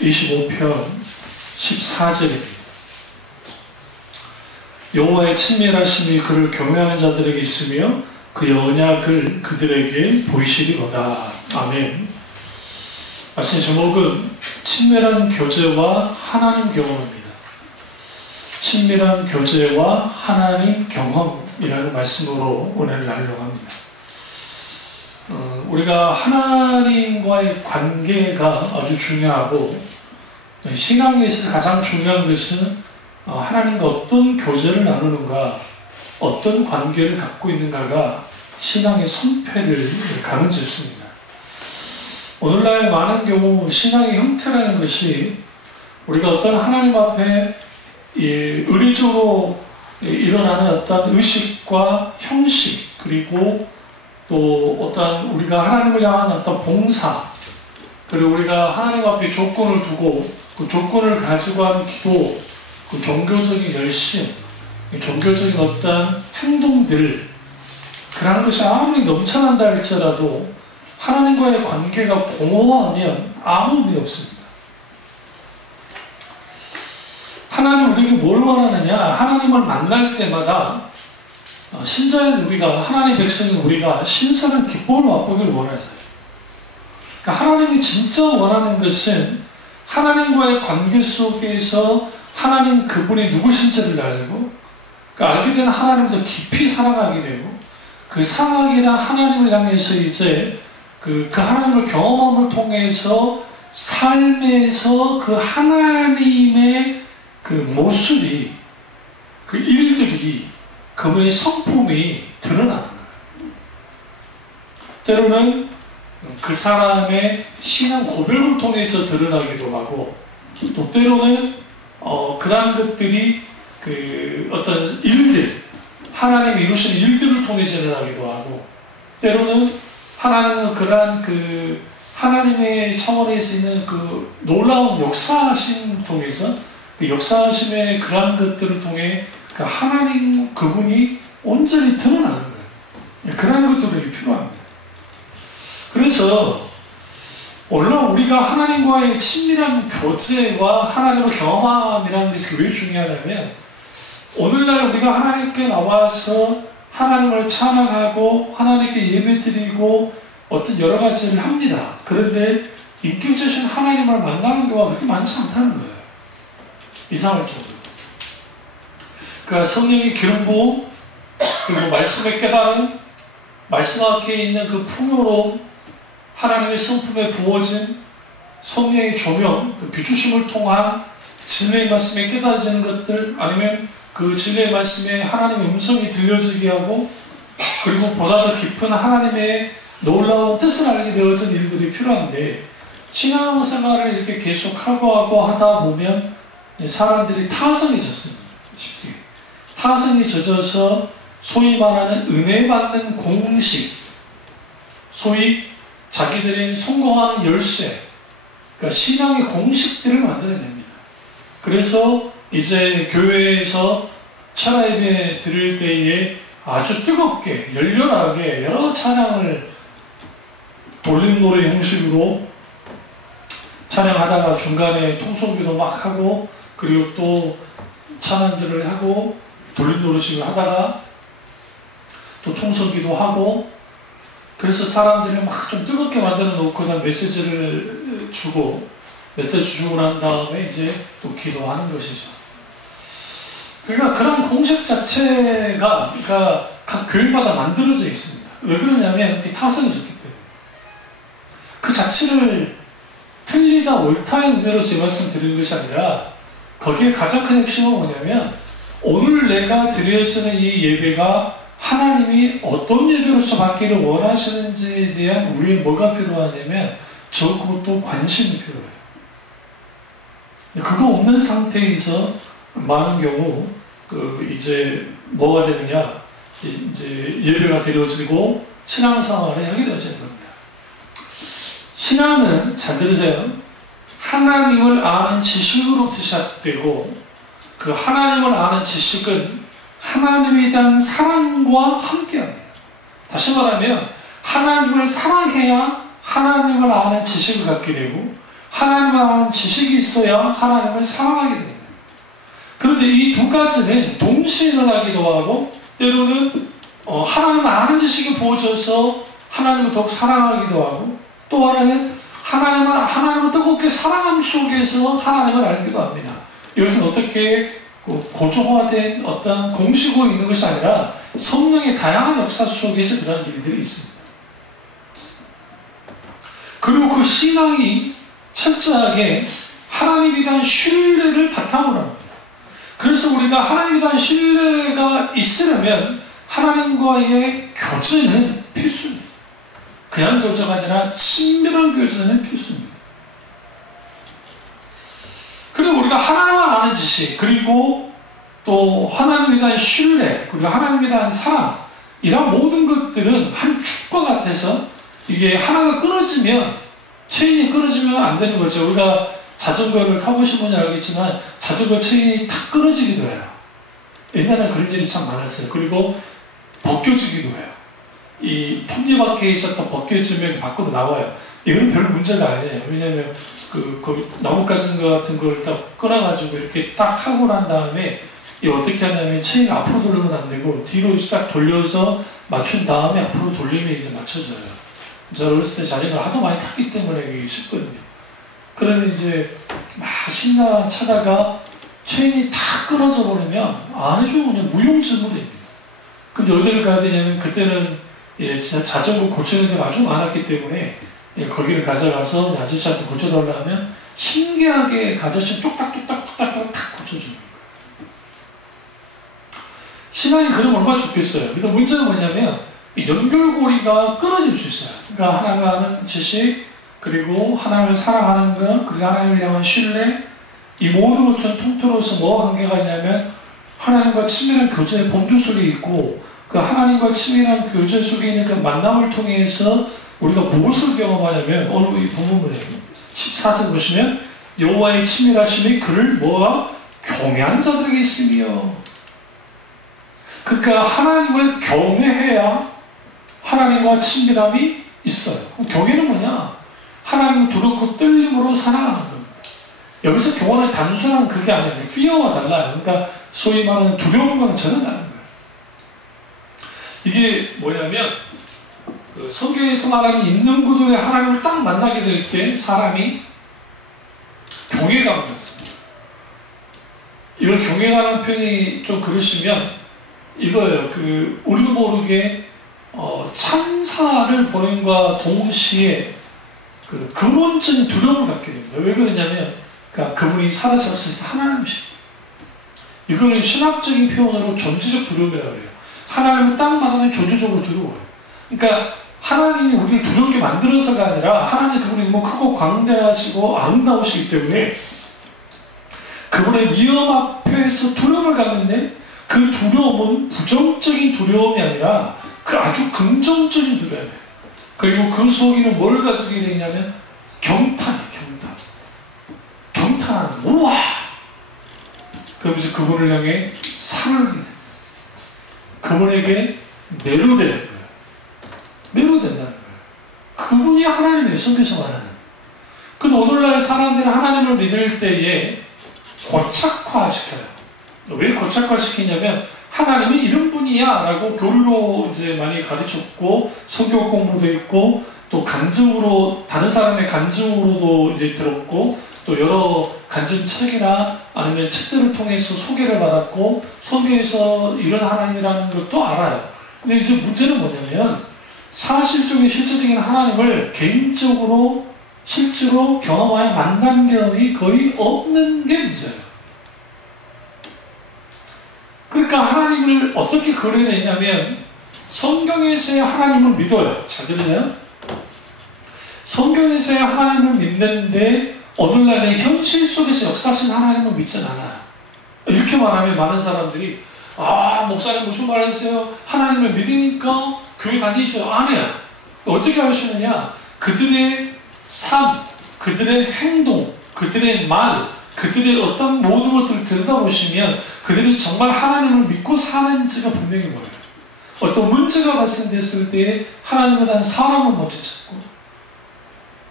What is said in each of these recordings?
25편 14절입니다. 여호와의 친밀하심이 그를 경외하는 자들에게 있으며 그의 언약을 그들에게 보이시리로다. 아멘. 말씀 제목은 친밀한 교제와 하나님 경험입니다. 친밀한 교제와 하나님 경험이라는 말씀으로 오늘 나누려고 합니다. 우리가 하나님과의 관계가 아주 중요하고, 신앙에 있어서 가장 중요한 것은 하나님과 어떤 교제를 나누는가, 어떤 관계를 갖고 있는가가 신앙의 선패를 가늠짓습니다. 오늘날 많은 경우 신앙의 형태라는 것이 우리가 어떤 하나님 앞에 의리적으로 일어나는 어떤 의식과 형식, 그리고 또 어떤 우리가 하나님을 향한 어떤 봉사, 그리고 우리가 하나님 앞에 조건을 두고 그 조건을 가지고 하는 기도, 그 종교적인 열심, 종교적인 어떤 행동들, 그런 것이 아무리 넘쳐난다 할지라도 하나님과의 관계가 공허하면 아무 의미 없습니다. 하나님 우리에게 뭘 원하느냐? 하나님을 만날 때마다 신자인 우리가, 하나님의 백성인 우리가 신선한 기쁨을 맛보기를 원하세요. 그러니까 하나님이 진짜 원하는 것은 하나님과의 관계 속에서 하나님 그분이 누구신지를 알고, 그러니까 알게 되는 하나님을 더 깊이 사랑하게 되고, 그 사랑하게 된 하나님을 향해서 이제 그 하나님을 경험함을 통해서 삶에서 그 하나님의 그 모습이, 그 일들이, 그분의 성품이 드러나는 거예요. 때로는 그 사람의 신앙 고백을 통해서 드러나기도 하고, 또 때로는 그러한 것들이 그 어떤 일들, 하나님이 이루시는 일들을 통해서 드러나기도 하고, 때로는 하나님은 그러한 그 하나님의 차원에서 있는 그 놀라운 역사하심 통해서, 그 역사하심의 그러한 것들을 통해 그 하나님 그분이 온전히 드러나는 거예요. 그런 것들이 필요합니다. 그래서 오늘 우리가 하나님과의 친밀한 교제와 하나님을 경험함이라는 것이 왜 중요하냐면, 오늘날 우리가 하나님께 나와서 하나님을 찬양하고 하나님께 예배드리고 어떤 여러 가지를 합니다. 그런데 인격적인 하나님을 만나는 경우가 그렇게 많지 않다는 거예요. 이상할 정도로. 그러니까 성령의 기름 부음, 그리고 말씀의 깨달음, 말씀 앞에 있는 그 풍요로 하나님의 성품에 부어진 성령의 조명, 그 비추심을 통한 진리의 말씀에 깨달아지는 것들, 아니면 그 진리의 말씀에 하나님의 음성이 들려지게 하고, 그리고 보다 더 깊은 하나님의 놀라운 뜻을 알게 되어진 일들이 필요한데, 신앙생활을 이렇게 계속하고 하다 보면 사람들이 타성해졌습니다. 쉽게 타성이 젖어서 소위 말하는 은혜 받는 공식, 소위 자기들이 성공하는 열쇠, 그러니까 신앙의 공식들을 만들어냅니다. 그래서 이제 교회에서 찬양 예배 드릴 때에 아주 뜨겁게, 열렬하게 여러 찬양을 돌림 노래 형식으로 찬양하다가 중간에 통성기도 막 하고, 그리고 또 찬양들을 하고 돌림 노래식을 하다가 또 통성기도 하고, 그래서 사람들을 막 좀 뜨겁게 만들어 놓고 그다음 메시지를 주고, 메시지 주고 난 다음에 이제 또 기도하는 것이죠. 그러니까 그런 공식 자체가 그러니까 각 교회마다 만들어져 있습니다. 왜 그러냐면 그게 타성이 좋기 때문에. 그 자체를 틀리다 옳다의 의미로 제 말씀 드리는 것이 아니라, 거기에 가장 큰 핵심은 뭐냐면, 오늘 내가 드려지는 이 예배가 하나님이 어떤 예배로서 받기를 원하시는지에 대한 우리의 뭐가 필요하냐면, 그것도 관심이 필요해요. 그거 없는 상태에서 많은 경우 이제 뭐가 되느냐, 이제 예배가 드려지고 신앙생활을 하게 되어지는 겁니다. 신앙은, 잘 들으세요, 하나님을 아는 지식으로부터 시작되고, 그 하나님을 아는 지식은 하나님에 대한 사랑과 함께합니다. 다시 말하면 하나님을 사랑해야 하나님을 아는 지식을 갖게 되고, 하나님을 아는 지식이 있어야 하나님을 사랑하게 됩니다. 그런데 이 두 가지는 동시에 일어나기도 하고 때로는 하나님을 아는 지식이 부어져서 하나님을 더욱 사랑하기도 하고 또 하나는 하나님을 뜨겁게 사랑함 속에서 하나님을 알기도 합니다. 이것은 어떻게 고정화된 어떤 공식으로 있는 것이 아니라 성령의 다양한 역사 속에서 그런 일들이 있습니다. 그리고 그 신앙이 철저하게 하나님에 대한 신뢰를 바탕으로 합니다. 그래서 우리가 하나님에 대한 신뢰가 있으려면 하나님과의 교제는 필수입니다. 그냥 교제가 아니라 친밀한 교제는 필수입니다. 그리고 우리가 하나님을 아는 지식, 그리고 또 하나님에 대한 신뢰, 그리고 하나님에 대한 사랑, 이런 모든 것들은 한 축과 같아서 이게 하나가 끊어지면, 체인이 끊어지면 안 되는 거죠. 우리가 자전거를 타보신 분이 알겠지만 자전거 체인이 탁 끊어지기도 해요. 옛날에는 그런 일이 참 많았어요. 그리고 벗겨지기도 해요. 이 톱니바퀴에 있었던 벗겨지면 밖으로 나와요. 이거는 별로 문제가 아니에요. 왜냐하면 그 나뭇가지 같은 걸 딱 끊어가지고 이렇게 딱 하고 난 다음에 이 어떻게 하냐면 체인 앞으로 돌리면 안 되고 뒤로 딱 돌려서 맞춘 다음에 앞으로 돌리면 이제 맞춰져요. 저 어렸을 때 자전거 하도 많이 탔기 때문에 이게 쉽거든요. 그러면 이제 막 신나 차다가 체인이 탁 끊어져 버리면 아주 그냥 무용지물입니다. 그럼 어디를 가야 되냐면 그때는 자전거 고치는 데가 아주 많았기 때문에 거기를 가져가서 아저씨한테 고쳐달라 하면 신기하게 아저씨 뚝딱뚝딱 하고 탁 고쳐줍니다. 신앙이 그러면 얼마나 좋겠어요. 근데 문제는 뭐냐면 연결고리가 끊어질 수 있어요. 그러니까 하나님을 아는 지식, 그리고 하나님을 사랑하는 것, 그리고 하나님을 향한 신뢰, 이 모든 것들은 통틀어서 뭐와 관계가 있냐면 하나님과 친밀한 교제의 본주 속에 있고 그 하나님과 친밀한 교제 속에 있는 그 만남을 통해서 우리가 무엇을 경험하냐면 오늘 이 본문에 14절 보시면 여호와의 친밀하심이 그를 뭐가 경외한 자들에게 있으며, 그러니까 하나님을 경외해야 하나님과 친밀함이 있어요. 경외는 뭐냐? 하나님을 두렵고 떨림으로 사랑하는 겁니다. 여기서 경외는 단순한 그게 아니에요. fear와 달라요. 그러니까 소위 말하는 두려움과는 전혀 다른 거예요. 이게 뭐냐면 성경에서 말하는 있는 그들의 하나님을 딱 만나게 될 때 사람이 경외감을 갖습니다. 이걸 경외라는 표현이 좀 그러시면 이거예요. 우리도 모르게 참사를 보는과 동시에 근원적인 두려움을 갖게 됩니다. 왜 그러냐면 그분이 살아셨을 때 하나님이십니다. 이거는 신학적인 표현으로 존재적 두려움이라고 해요. 하나님을 딱 만나면 존재적으로 두려워요. 그러니까 하나님이 우리를 두렵게 만들어서가 아니라 하나님 그분이 뭐 크고 광대하시고 아름다우시기 때문에 그분의 위험 앞에서 두려움을 갖는데 그 두려움은 부정적인 두려움이 아니라 그 아주 긍정적인 두려움이에요. 그리고 그 속에는 뭘 가지게 되냐면 경탄이에요. 경탄하는 우와! 그러면서 그분을 향해 사랑을 해요. 그분에게 매료되는 거예요. 매료된다는 거예요. 그분이 하나님의 속에서 말하는. 근데 오늘날 사람들은 하나님을 믿을 때에 고착화시켜요. 왜 고착화시키냐면 하나님이 이런 분이야 라고 교리로 이제 많이 가르쳤고 성경 공부도 있고 또 간증으로 다른 사람의 간증으로도 이제 들었고 또 여러 간증책이나 아니면 책들을 통해서 소개를 받았고 성경에서 이런 하나님이라는 것도 알아요. 근데 이제 문제는 뭐냐면 사실적인 실제적인 하나님을 개인적으로 실제로 경험하여 만난 경험이 거의 없는 게 문제예요. 그러니까 하나님을 어떻게 그려내냐면 성경에서의 하나님을 믿어요. 잘 들리나요? 성경에서의 하나님을 믿는데 오늘날의 현실 속에서 역사하신 하나님을 믿진 않아요. 이렇게 말하면 많은 사람들이 목사님 무슨 말 하세요? 하나님을 믿으니까 교회 다니죠. 안 해요. 어떻게 하시느냐? 그들의 삶, 그들의 행동, 그들의 말, 그들의 어떤 모든 것들을 들여다보시면 그들이 정말 하나님을 믿고 사는지가 분명히 보여요. 어떤 문제가 발생됐을 때 하나님에 대한 사랑을 먼저 찾고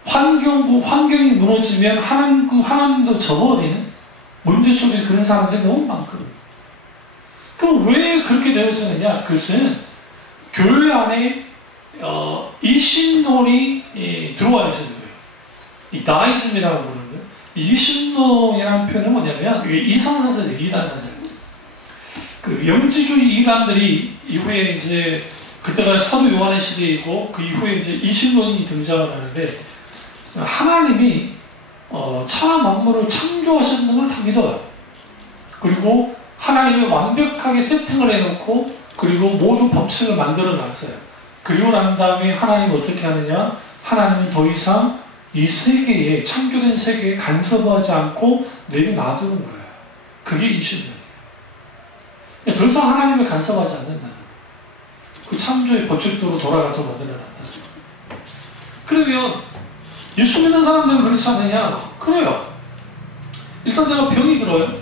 환경이 무너지면 하나님도 접어버리는 문제 속에서 그런 사람들이 너무 많거든요. 그럼 왜 그렇게 되어지느냐? 그것은 교회 안에 이신론이 들어와 있어요. 이 다이즘이라고 부르는 거예요. 이신론이라는 표현은 뭐냐면 이상사설이에요. 이단사설. 그 영지주의 이단들이 이후에 이제 그때가 사도 요한의 시대이고 그 이후에 이제 이신론이 등장을 하는데 하나님이 차 만물을 창조하셨는 걸 다 믿어요. 그리고 하나님이 완벽하게 세팅을 해놓고 그리고 모든 법칙을 만들어 놨어요. 그리고 난 다음에 하나님이 어떻게 하느냐? 하나님은 더 이상 이 세계에 창조된 세계에 간섭하지 않고 내려놔두는 거예요. 그게 이신론이에요. 더 이상 하나님을 간섭하지 않는다는 거예요. 그 창조의 법칙대로 돌아가도록 만들어놨다. 그러면 예수 믿는 사람들은 그렇지 않느냐? 그래요. 일단 내가 병이 들어요.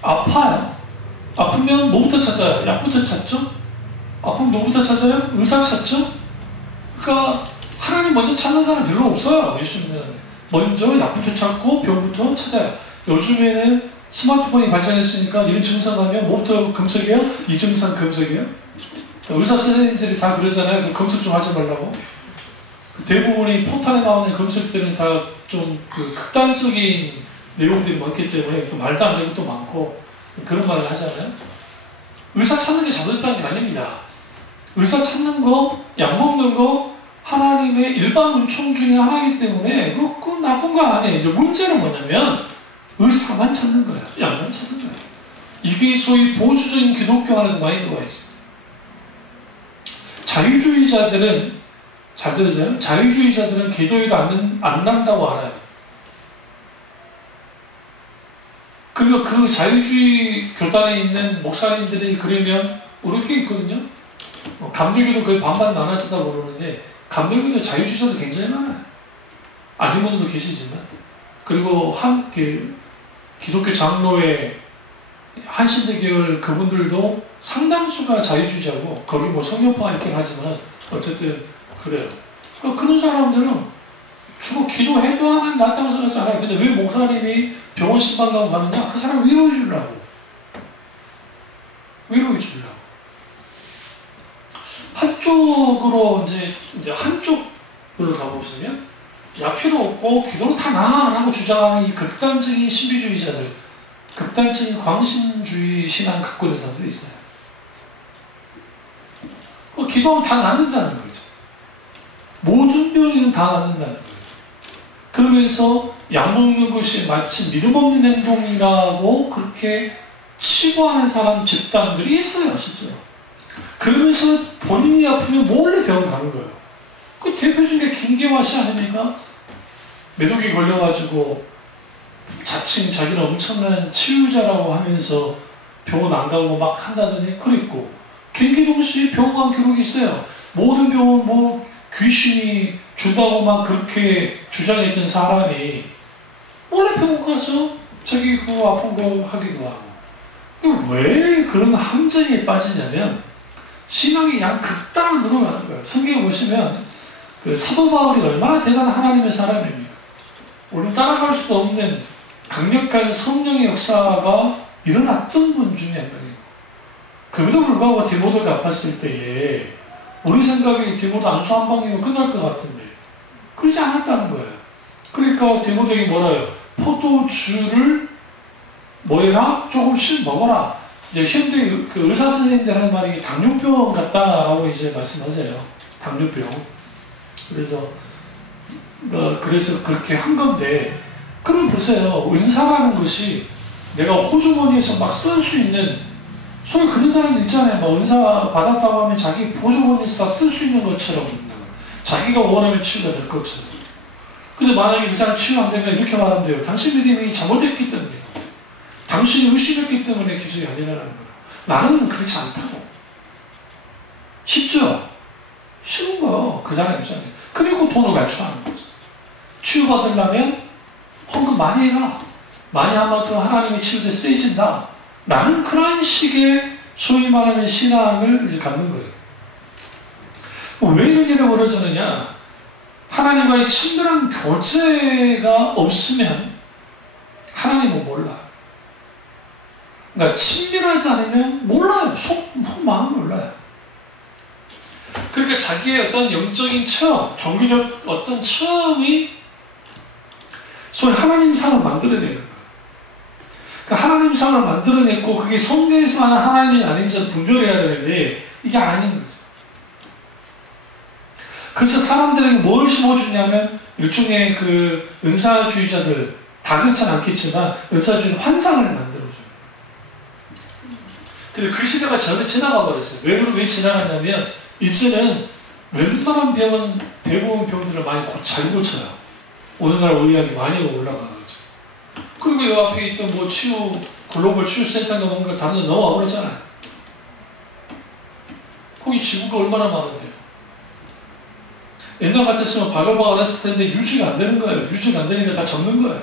아파요. 아프면 뭐부터 찾아요? 약부터 찾죠? 아프면 누구부터 찾아요? 의사 찾죠? 그러니까 하나님 먼저 찾는 사람 별로 없어요. 예수 믿는 사람. 먼저 약부터 찾고 병부터 찾아요. 요즘에는 스마트폰이 발전했으니까 이런 증상 나면 뭐부터 검색해요? 이 증상 검색해요? 의사 선생님들이 다 그러잖아요. 검색 좀 하지 말라고. 대부분이 포탈에 나오는 검색들은 다 좀 그 극단적인 내용들이 많기 때문에 또 말도 안 되는 것도 많고 그런 말을 하잖아요. 의사 찾는 게 잘못됐다는 게 아닙니다. 의사 찾는 거, 약 먹는 거 하나님의 일반 은총 중에 하나이기 때문에 그건 나쁜 거 아니에요. 이제 문제는 뭐냐면 의사만 찾는 거야. 약만 찾는 거야. 이게 소위 보수적인 기독교 안에도 많이 들어와 있어요. 자유주의자들은 잘 들으세요? 자유주의자들은 기도에도 안 난다고 알아요. 그리고 그 자유주의 교단에 있는 목사님들이 그러면 우리 꽤 있거든요. 감리교도 거의 반반 나눠졌다 그러는데 감리교도 자유주의자도 굉장히 많아요. 아닌 분들도 계시지만 그리고 기독교 장로의 한신대 계열 그분들도 상당수가 자유주의자고 거기 뭐 성경파가 있긴 하지만 어쨌든 그래요. 그런 사람들은 주로 기도해도 하면 낫다고 생각하지 않아요. 근데 왜 목사님이 병원 신방가고 가느냐? 그 사람 위로해 주려고. 위로해 주려고. 한쪽으로 이제 한쪽으로 가보시면 약 필요 없고 기도는 다 나라고 주장하는 이 극단적인 신비주의자들, 극단적인 광신주의 신앙 갖고 있는 사람들이 있어요. 기도하면 다 낫는다는 거죠. 모든 병은 다 낫는다는 거예요. 그러면서 약 먹는 것이 마치 믿음 없는 행동이라고 그렇게 치부하는 사람 집단들이 있어요, 실제로. 그러면서 본인이 아프면 몰래 병원 가는 거예요. 그 대표적인 게 김계화 씨 아닙니까? 매독이 걸려가지고 자칭 자기는 엄청난 치유자라고 하면서 병원 안 가고 막 한다더니 그랬고, 김기동 씨 병원 간 기록이 있어요. 모든 병원 뭐 귀신이 준다고 막 그렇게 주장했던 사람이 몰래 병원 가서 자기 그 아픈 거 하기도 하고. 왜 그런 함정에 빠지냐면 신앙이 양 극단으로 가는 거예요. 성경에 보시면 그 사도 바울이 얼마나 대단한 하나님의 사람입니까? 우리는 따라갈 수도 없는 강력한 성령의 역사가 일어났던 분 중에 한 명이에요. 그럼에도 불구하고 디모데가 아팠을 때에 우리 생각에 디모데 안수 한 방이면 끝날 것 같은데 그러지 않았다는 거예요. 그러니까 디모데에게 뭐라요? 포도주를 뭐해라? 조금씩 먹어라. 이제 현대 그 의사 선생님들 하는 말이 당뇨병 같다라고 이제 말씀하세요. 당뇨병. 그래서 그렇게 한 건데, 그럼 보세요. 은사라는 것이 내가 호주머니에서 막 쓸 수 있는, 소위 그런 사람들 있잖아요. 막 은사 받았다고 하면 자기 호주머니에서 다 쓸 수 있는 것처럼, 자기가 원하면 치유가 될 것처럼. 근데 만약에 그 사람 치유 안 되면 이렇게 말하면 돼요. 당신 믿음이 잘못됐기 때문에, 당신이 의심했기 때문에 기술이 안 일어나는 거예요. 나는 그렇지 않다고. 쉽죠? 쉬운 거, 그 사람 입장에. 그리고 돈을 갈취하는 거죠. 치유받으려면 헌금 많이 해라. 많이 한 만큼 하나님의 치유에 쓰여진다. 라는 그런 식의 소위 말하는 신앙을 이제 갖는 거예요. 왜 이런 일이 벌어지느냐? 하나님과의 친밀한 교제가 없으면 하나님은 몰라요. 그러니까 친밀하지 않으면 몰라요. 마음 몰라요. 그러니까 자기의 어떤 영적인 체험, 종교적 어떤 체험이 소위 하나님상을 만들어내는 거예요. 그러니까 하나님상을 만들어냈고 그게 성경에서 하는 하나님이 아닌지 분별해야 되는데 이게 아닌 거죠. 그래서 사람들에게 뭘 심어주냐면 일종의 그 은사주의자들 다 그렇진 않겠지만 은사주의는 환상을 만들어줘요. 근데 그 시대가 전에 지나가 버렸어요. 왜 지나갔냐면 이제는 웬만한 병은 대부분 병들을 많이 잘 고쳐요. 오늘날 의학이 많이 올라가죠. 그리고 이 앞에 있던 뭐 글로벌 치유센터가 뭔가 다른 데 넘어와 버렸잖아요. 거기 지구가 얼마나 많은데요. 옛날 같았으면 바글바글 했을 텐데 유지가 안 되는 거예요. 유지가 안 되니까 다 접는 거예요.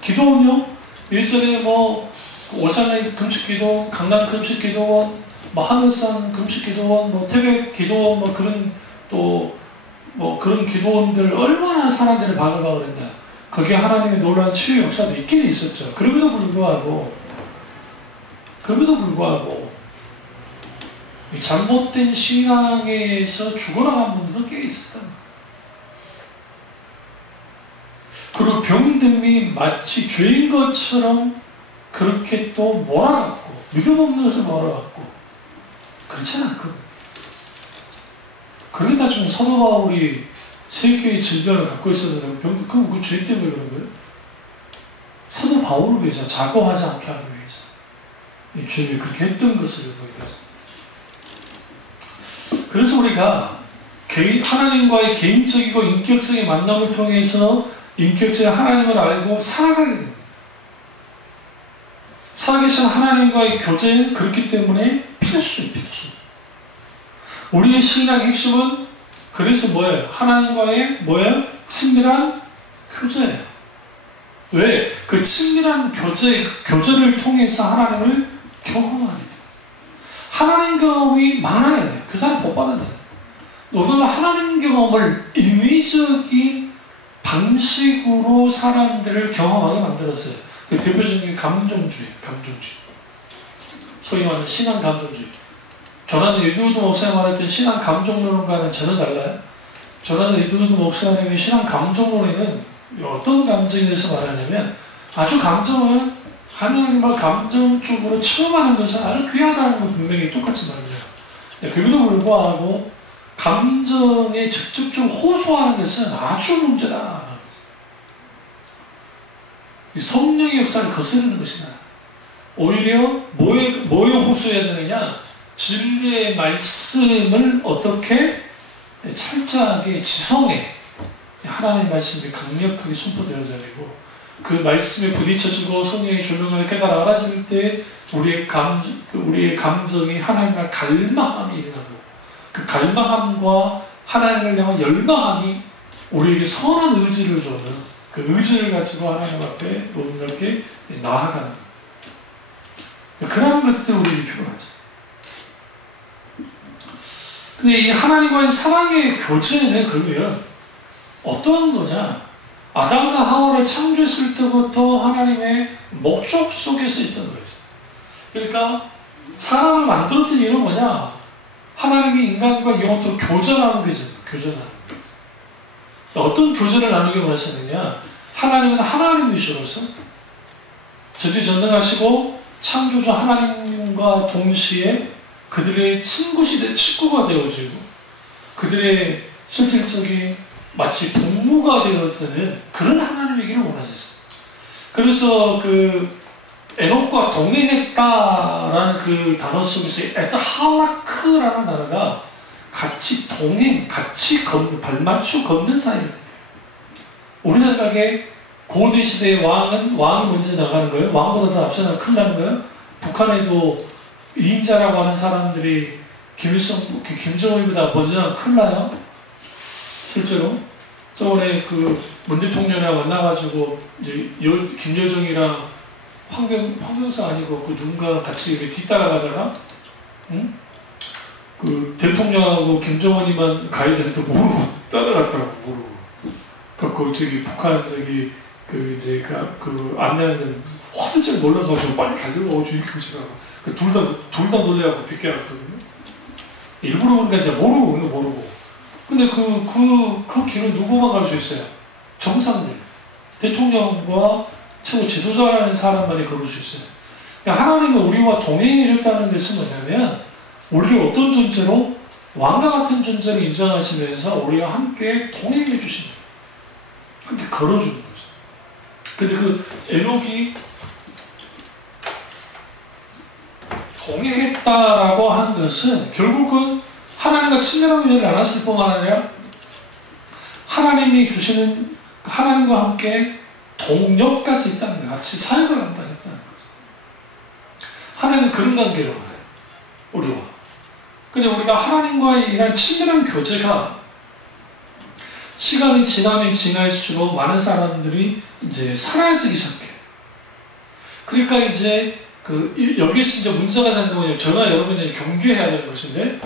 기도원요? 예전에 뭐 오산의 금식기도원, 강남 금식기도원, 뭐 하늘산 금식기도원, 뭐 태백 기도원, 뭐 그런 또 뭐 그런 기도원들 얼마나 사람들이 바글바글 했나. 거기에 하나님의 놀라운 치유 역사도 있긴 있었죠. 그럼에도 불구하고 이 잘못된 신앙에서 죽어나간 분들도 꽤 있었다. 그리고 병듦이 마치 죄인 것처럼 그렇게 또 몰아갔고 믿음 없는 것을 몰아갔고 그렇지 않거든. 그러다 지금 사도 바울이 세계의 질병을 갖고 있었는데 그럼 그 죄 때문에 그런 거예요? 사도 바울을 위해서 작업하지 않게 하기 위해서 이 죄를 그렇게 했던 것을 보이죠. 그래서 우리가 하나님과의 개인적이고 인격적인 만남을 통해서 인격적인 하나님을 알고 살아가게 됩니다. 살아계신 하나님과의 교제는 그렇기 때문에 필수. 우리의 신앙의 핵심은 그래서 뭐예요? 하나님과의 친밀한 교제예요. 왜? 그 친밀한 교제를 통해서 하나님을 경험하게 돼요. 하나님 경험이 많아야 돼요. 그 사람 못 받아들여요. 오늘은 하나님 경험을 인위적인 방식으로 사람들을 경험하게 만들었어요. 그 대표적인 감정주의. 소위 말하는 신앙 감정주의. 조나단 에드워드 목사가 말했던 신앙 감정론과는 전혀 달라요. 조나단 에드워드 목사님의 신앙 감정론에는 어떤 감정에 대해서 말하냐면 아주 감정을 하나님을 감정적으로 체험하는 것은 아주 귀하다는 건 분명히 똑같이 말해요. 그럼에도 불구하고 감정에 직접적으로 호소하는 것은 아주 문제다. 성령의 역사를 거스르는 것이다. 오히려 뭐에 호소해야 되느냐? 진리의 말씀을 어떻게 철저하게 지성에 하나님의 말씀이 강력하게 선포되어져 있고 그 말씀에 부딪혀주고 성령의 조명을 깨달아 알아질 때 우리의 감정이 하나님을 갈망함이 일어나고 그 갈망함과 하나님을 향한 열망함이 우리에게 선한 의지를 주는 그 의지를 가지고 하나님 앞에 이렇게 나아가는 거예요. 그런 것들 우리에게 필요하죠. 근데 이 하나님과의 사랑의 교제는 그러면 어떤 거냐? 아담과 하와를 창조했을 때부터 하나님의 목적 속에서 있던 거였어요. 그러니까 사람을 만들었던 이유는 뭐냐? 하나님이 인간과 영원토록 교제하는 거죠. 교제하는 거예요. 어떤 교제를 나누기 원하셨느냐? 하나님은 하나님이시로서 전지전능하시고 창조주 하나님과 동시에 그들의 친구가 되어지고 그들의 실질적인 마치 동무가 되어지는 그런 하나님이기를 원하셨어요. 그래서 그 에녹과 동행했다라는 그 단어 속에서 에드할라크라는 단어가 같이 같이 발맞추 걷는 사이를 뜻해요. 우리 생각에 고대 시대의 왕이 먼저 나가는 거예요. 왕보다 더 앞서 나가는 큰일 나는 거예요. 북한에도 이인자라고 하는 사람들이 김정은보다 먼저 나가면 큰일 나요. 실제로 저번에 그 문 대통령이랑 만나가지고 이제 김여정이랑 황병사 아니고 그 누군가 같이 뒤따라가다가 그 대통령하고 김정은이만 가야 되는데 모르고 따라갔더라고, 모르고. 그 저기 북한 저기 그 이제 그 안내하는 데는 화들짝 놀라가지고 빨리 달려가지고 이렇게 오시더라고. 둘 다 놀래갖고 비껴놨거든요. 일부러 그러니까 이제 모르고. 근데 그 길은 누구만 갈 수 있어요? 정상들. 대통령과 최고 지도자라는 사람만이 걸을 수 있어요. 그러니까 하나님은 우리와 동행해줬다는 것은 뭐냐면, 우리를 어떤 존재로? 왕과 같은 존재를 인정하시면서 우리와 함께 동행해 주시는 거예요. 함께 걸어주는 거죠. 근데 그 에녹이 동행했다라고 하는 것은 결국은 하나님과 친밀한 관계를 나눴을 뿐만 아니라 하나님이 주시는 하나님과 함께 동역까지 있다는 거예요. 같이 사역을 한다는 거죠. 하나님은 그런 관계를 원해요. 우리와. 근데 우리가 하나님과의 이런 친밀한 교제가 시간이 지나면 지날수록 많은 사람들이 이제 사라지기 시작해요. 그러니까 이제 여기서 이제 문제가 되는 게 뭐냐면, 저나 여러분이 경계해야 되는 것인데,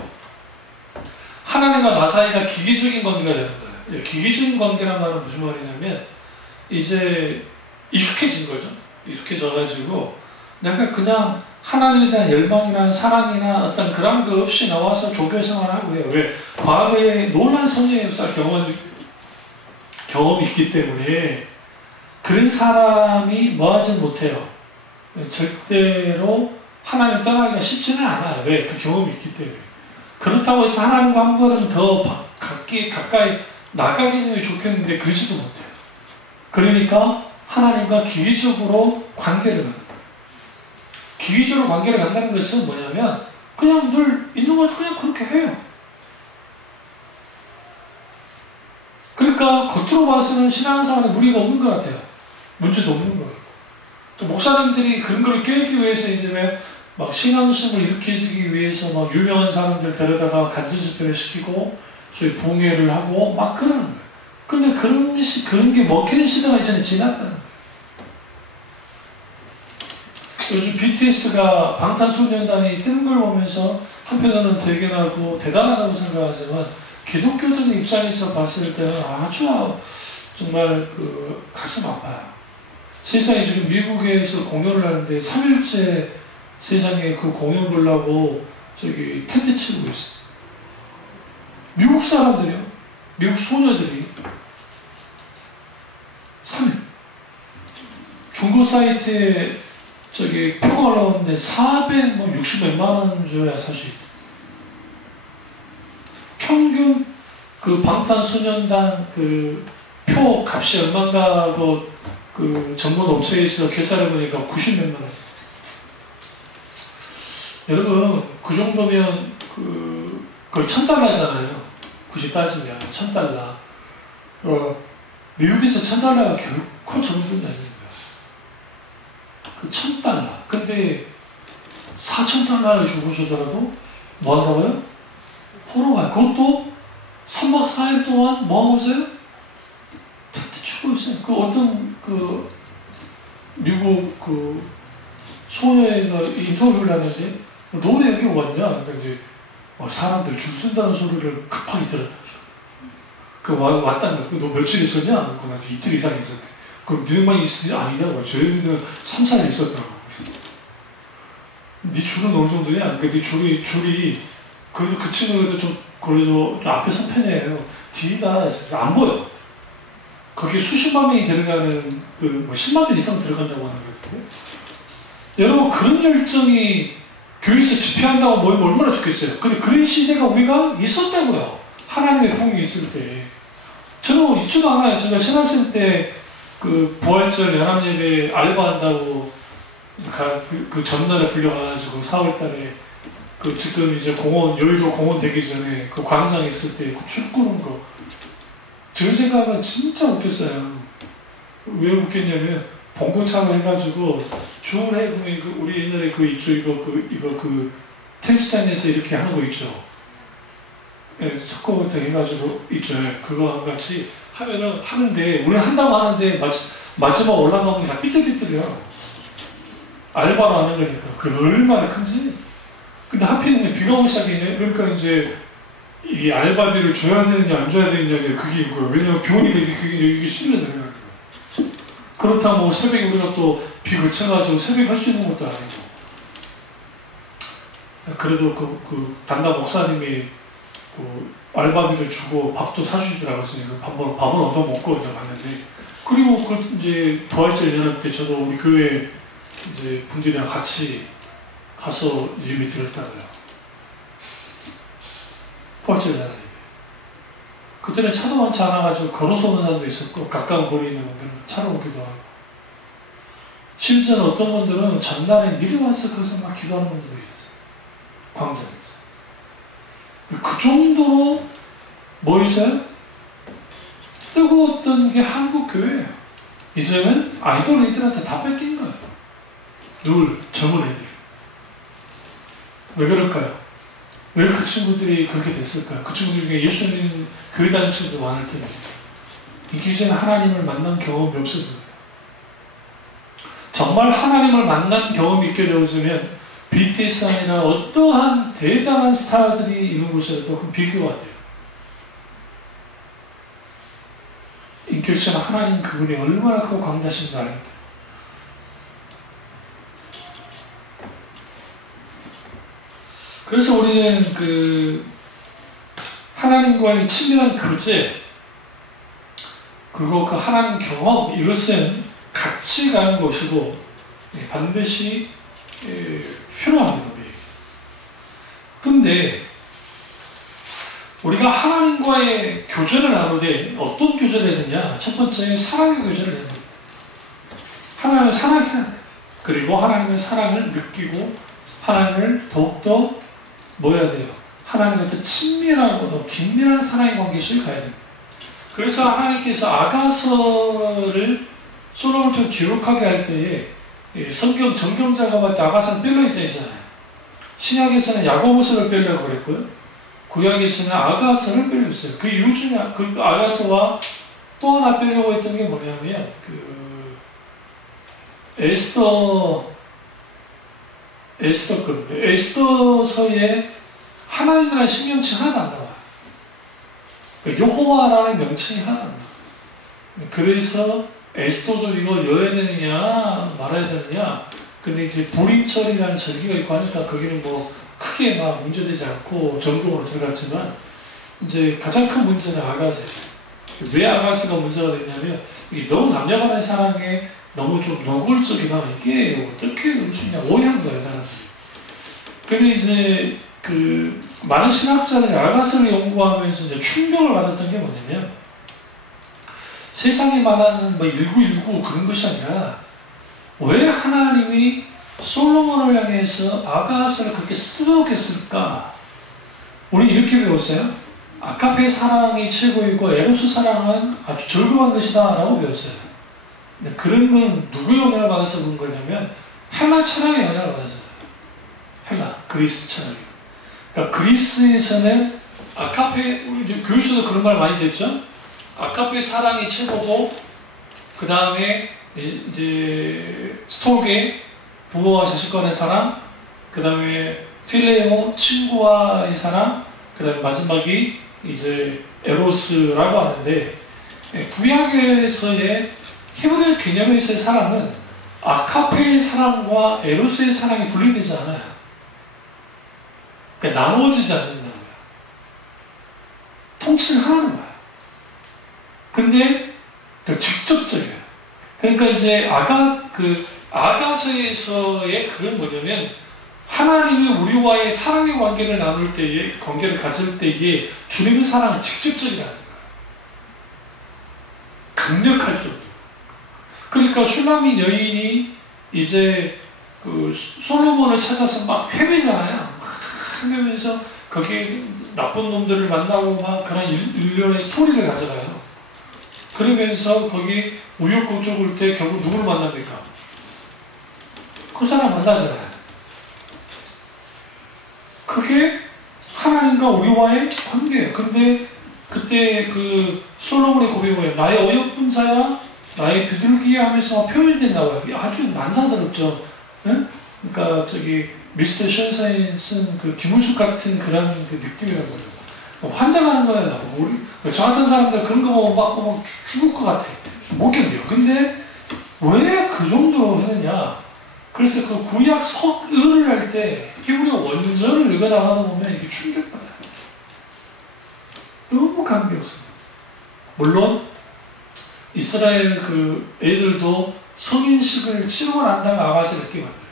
하나님과 나 사이가 기계적인 관계가 되는 거예요. 기계적인 관계란 말은 무슨 말이냐면, 이제 익숙해진 거죠. 익숙해져가지고 내가 그냥 하나님에 대한 열망이나 사랑이나 어떤 그런 거 없이 나와서 종교 생활하고요. 왜? 과거에 놀란 성령의 역사 경험이 있기 때문에 그런 사람이 뭐하지 못해요. 절대로 하나님 떠나기가 쉽지는 않아요. 왜? 그 경험이 있기 때문에. 그렇다고 해서 하나님과 한 걸음 더 가까이 나가게 되면 좋겠는데 그러지도 못해요. 그러니까 하나님과 기계적으로 관계를 갖는 거예요. 기계적으로 관계를 갖는다는 것은 뭐냐면 그냥 늘 있는 것을 그냥 그렇게 해요. 그러니까 겉으로 봐서는 신앙생활에 무리가 없는 것 같아요. 문제도 없는 것 같고. 목사님들이 그런 걸 깨기 위해서 이제 막 신앙심을 일으키기 위해서 막 유명한 사람들 데려다가 간증집회를 시키고 소위 붕회를 하고 막 그러는 거예요. 근데 그런 게 먹히는 시대가 이제는 지났다는 거예요. 요즘 BTS가 방탄소년단이 뜨는 걸 보면서 한편으로는 대견하고 대단하다고 생각하지만 기독교적인 입장에서 봤을 때는 아주 정말 가슴 아파요. 세상에 지금 미국에서 공연을 하는데 3일째 세상에 그 공연 보려고 저기 텐트 치고 있어요. 미국 사람들이요. 미국 소녀들이 3일. 중고 사이트에 저기 표가 올라오는데 460 몇만 원 줘야 살 수 있다. 평균 방탄소년단 표 값이 얼마인가 전문 업체에서 계산해 보니까 90 몇만 원. 여러분, 그 정도면 거의 $1,000잖아요. 90 따지면 $1,000. 미국에서 $1,000가 결코 정수는 아닙니다. $1,000. 근데 $4,000를 주고 주더라도 뭐 한다고요? 보러 가요. 그것도 3박 4일 동안 뭐 하고 있어요? 텐트 치고 있어요. 어떤 미국 소녀가 인터뷰를 하는데 너 왜 여기 왔냐? 그러니까 이제 사람들 줄 쓴다는 소리를 급하게 들었다. 왔다는 거야. 너 며칠 있었냐? 그건 아주 이틀 이상 있었대. 그럼 너희만 있었지? 아니냐고. 저희는 3, 4일 있었다고. 네 줄은 어느 정도냐? 그러니까 네 줄이 그래도 그 친구들도 그래도 좀 앞에 선 편이에요. 뒤가 안 보여. 거기에 수십만 명이 들어가는 10만 명 이상 들어간다고 하는 거거든요. 여러분, 그런 열정이 교회에서 집회한다고 모이면 얼마나 좋겠어요. 근데 그런 시대가 우리가 있었다고요. 하나님의 부흥이 있을 때. 저는 잊지도 않아요. 제가 신학생 때 부활절 연합예배 알바한다고 그 전날에 불려가가지고 4월달에 지금 이제 여의도 공원 되기 전에 광장에 있을 때 춤꾸는 거. 저 생각은 진짜 웃겼어요. 왜 웃겼냐면 봉고차로 해가지고 주문해 보면 우리 옛날에 이거 텍스찬에서 이렇게 하는 거 있죠. 석고부터 해가지고 있죠. 그거 같이 하는데 우리는 한다고 하는데 마지막 올라가면 다 삐뚤삐뚤해요. 알바로 하는 거니까. 얼마나 큰지. 근데 하필이면 비가 오기 시작이네. 그러니까 이제 이 알바비를 줘야 되느냐 안 줘야 되느냐 그게 이거예요. 왜냐면 병원이 이게 실려내는 거예요. 그렇다고 뭐 새벽에 우리가 또 비 그쳐가지고 새벽에 할 수 있는 것도 아니고. 그래도 그 담당 목사님이 그 알바비도 주고 밥도 사주시더라고요. 그래서 밥을 얻어 먹고 이제 갔는데, 그리고 그 이제 부활절 연합 때 저도 우리 교회 이제 분들이랑 같이 가서 예배 드렸다고요. 부활절 연합. 그때는 차도 많지 않아가지고 걸어서 오는 사람도 있었고, 가까운 거리에 있는 분들은 차로 오기도 하고, 심지어는 어떤 분들은 전날에 미리 와서 거기서 막 기도하는 분들도 있었어요. 광장에서. 그 정도로 뭐 있어요? 뜨거웠던 게 한국 교회예요. 이제는 아이돌 애들한테 다 뺏긴 거예요. 늘 젊은 애들. 왜 그럴까요? 왜 그 친구들이 그렇게 됐을까요? 그 친구들 중에 예수 믿는 교회 다니는 친구도 많을 텐데, 이 전에 하나님을 만난 경험이 없어서. 정말 하나님을 만난 경험이 있게 되어지면 BTS 아니라 어떠한 대단한 스타들이 있는 곳에서도 비교가 돼요. 인격체는 하나님 그분이 얼마나 크고 광대하신지 알겠다. 그래서 우리는 그 하나님과의 친밀한 교제, 그리고 그 하나님 경험, 이것은 같이 가는 것이고 반드시 필요합니다. 근데 우리가 하나님과의 교제를 나누되 어떤 교제를 해야 되냐? 첫 번째, 사랑의 교제를 해야 됩니다. 하나님을 사랑해야 돼요. 그리고 하나님의 사랑을 느끼고 하나님을 더욱더 뭐 해야 돼요? 하나님과 더 친밀하고 더 긴밀한 사랑의 관계 속에 가야 됩니다. 그래서 하나님께서 아가서를 솔로몬을 통해 기록하게 할 때에 성경 정경자가 볼 때 아가서는 뺄려 있다 했잖아요. 신약에서는 야고보서를 빼려고 그랬고요. 구약에서는 아가서를 빼려고 했어요. 그 이유 중에 그 아가서와 또 하나 빼려고 했던 게 뭐냐면 그 에스더서에 하나님이라는 신명칭 하나도 안 나와요. 여호와라는 명칭이 하나도 안 나와요. 그래서 에스더도 이거 여야 되느냐 말아야 되느냐, 근데 이제 불임절이라는 절기가 있고 하니까 거기는 뭐 크게 막 문제되지 않고 전공으로 들어갔지만, 이제 가장 큰 문제는 아가서였어요. 왜 아가서가 문제가 됐냐면 이게 너무 남녀간의 사랑에 너무 좀 노골적이다, 이게 어떻게 그럴 수 있냐 오해한 거예요 사람들이. 근데 이제 그 많은 신학자들이 아가서를 연구하면서 이제 충격을 받았던 게 뭐냐면, 세상에 말하는 뭐 1919 그런 것이 아니라 왜 하나님이 솔로몬을 향해서 아가서를 그렇게 쓰도록했을까? 우리 이렇게 배웠어요. 아가페 사랑이 최고이고 에로스 사랑은 아주 절급한 것이다 라고 배웠어요. 근데 그런 건 누구의 영향을 받아서 그런 거냐면 헬라 철학의 영향을 받았어요. 헬라, 그리스 철학이. 그러니까 그리스에서는 아가페, 우리 교육에서도 그런 말 많이 듣죠? 아가페 사랑이 최고고, 그 다음에 이제 스톨게, 부모와 자식 간의 사랑, 그 다음에 필레오, 친구와의 사랑, 그 다음에 마지막이 이제 에로스라고 하는데, 구약에서의 히브리 개념에서의 사랑은 아가페의 사랑과 에로스의 사랑이 분리되지 않아요. 그러니까 나누어지지 않는다는 거예요. 통칭 하나는 거예요. 근데 더 직접적이에요. 그러니까 이제 아가서에서의 그건 뭐냐면, 하나님이 우리와의 사랑의 관계를 나눌 때에, 관계를 가질 때에 주님의 사랑은 직접적이라는 거예요. 강력할 정도. 그러니까 슈나미 여인이 이제 그 솔로몬을 찾아서 막 헤매잖아요. 막 헤매면서 거기에 나쁜 놈들을 만나고 막 그런 일련의 스토리를 가져가요. 그러면서 거기 우유곡 좁을 때 결국 누구를 만납니까? 그 사람 만나잖아요. 그게 하나님과 우리와의 관계예요. 근데 그때 그 솔로몬의 고백이 뭐예요? 나의 어여쁜 자야, 나의 비둘기야 하면서 표현된 나와요. 아주 난사스럽죠. 네? 그러니까 저기 미스터 션샤인 쓴 그 김우숙 같은 그런 그 느낌이란 거예요. 환장하는 거예요. 저 같은 사람들 그런 거 보면 막 죽을 것 같아. 못 견뎌요. 근데 왜 그 정도로 했느냐? 그래서 그 구약 석을을 할 때 우리가 원전을 읽어나가다 보면 이게 충격받아요. 너무 감미롭습니다. 물론 이스라엘 그 애들도 성인식을 치르고 난 다음에 아가씨를 늦게 만들어요.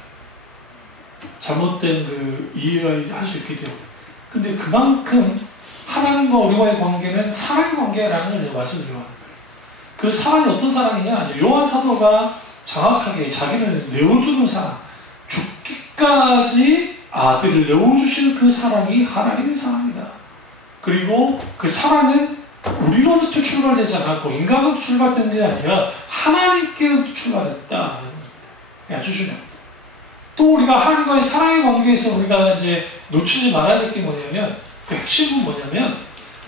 잘못된 그 이해가 할 수 있기 때문에. 근데 그만큼 하나님과 우리와의 관계는 사랑의 관계라는 걸 말씀드리려고 하는 거예요. 그 사랑이 어떤 사랑이냐? 요한 사도가 정확하게 자기를 내어주는 사랑, 죽기까지 아들을 내어주시는 그 사랑이 하나님의 사랑이다. 그리고 그 사랑은 우리로부터 출발되지 않았고 인간으로부터 출발된 게 아니라 하나님께로부터 출발됐다. 아주 중요합니다. 또 우리가 하나님과의 사랑의 관계에서 우리가 이제 놓치지 말아야 될 게 뭐냐면 그 핵심은 뭐냐면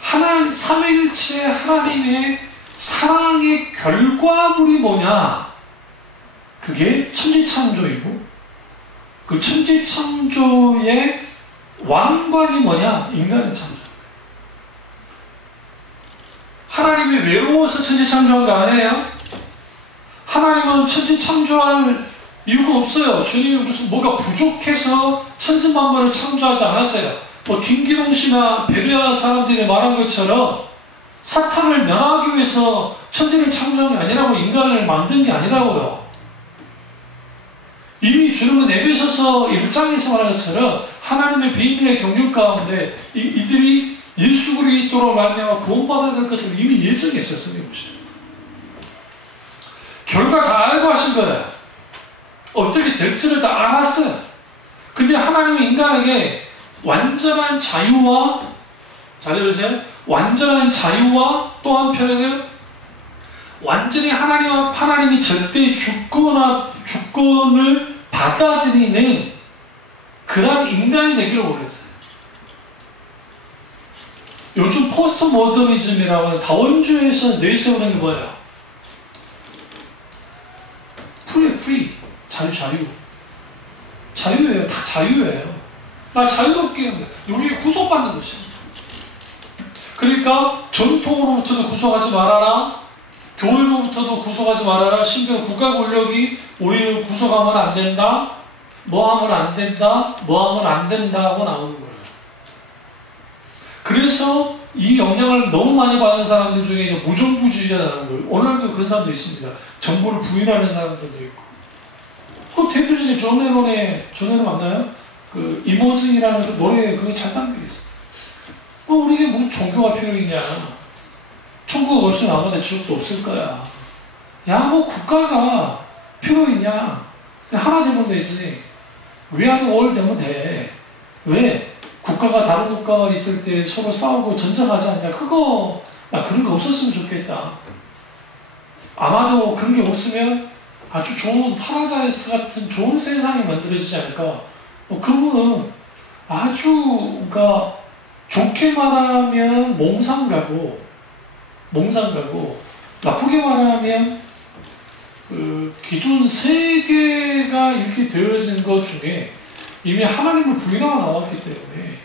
하나님 삼위일체 하나님의 사랑의 결과물이 뭐냐? 그게 천지창조이고 그 천지창조의 왕관이 뭐냐? 인간의 창조. 하나님이 외로워서 천지창조한 거 아니에요? 하나님은 천지창조할 이유가 없어요. 주님이 무슨 뭐가 부족해서 천지만물을 창조하지 않았어요. 뭐 김기동 씨나 베레아 사람들이 말한 것처럼 사탄을 면하기 위해서 천지를 창조한 게 아니라고, 인간을 만든 게 아니라고요. 이미 주님은 에베소서 1장에서 말한 것처럼 하나님의 비밀의 경륜 가운데 이들이 예수 그리스도로 말미암아 구원받아야 될 것을 이미 예정했었어요. 결과 다 알고 하신 거예요. 어떻게 될지를 다 알았어요. 근데 하나님은 인간에게 완전한 자유와, 잘 들으세요? 완전한 자유와 또 한편에는 완전히 하나님이 절대 주권을 받아들이는 그러한 인간이 되기를 원했어요. 요즘 포스트 모더니즘이라고 하는 다원주의에서 내세우는 게 뭐예요? free. 자유. 자유예요. 다 자유예요. 나 자유롭게 합니다. 여기에 구속받는 것이에요. 그러니까 전통으로부터도 구속하지 말아라. 교회로부터도 구속하지 말아라. 심지어 국가 권력이 우리를 구속하면 안 된다. 뭐 하면 안 된다. 뭐 하면 안 된다고 나오는 거예요. 그래서 이 영향을 너무 많이 받은 사람들 중에 이제 무정부주의자라는 거예요. 오늘도 그런 사람도 있습니다. 정부를 부인하는 사람들도 있고. 그 대표적인 존 레논 맞나요? 그 이모징이라는 그 노래에 그게 잘 담겨 있어. 우리에게 무슨 종교가 필요 있냐? 천국 없으면 아무나 지옥도 없을 거야. 야, 뭐 국가가 필요 있냐? 하나 되면 되지. We are the world 되면 돼. 왜? 국가가 다른 국가가 있을 때 서로 싸우고 전쟁하지 않냐? 나 그런 거 없었으면 좋겠다. 아마도 그런 게 없으면 아주 좋은 파라다이스 같은 좋은 세상이 만들어지지 않을까? 그분은 아주, 그러니까 좋게 말하면 몽상가고, 나쁘게 말하면 그 기존 세계가 이렇게 되어진 것 중에 이미 하나님을 부인하고 나왔기 때문에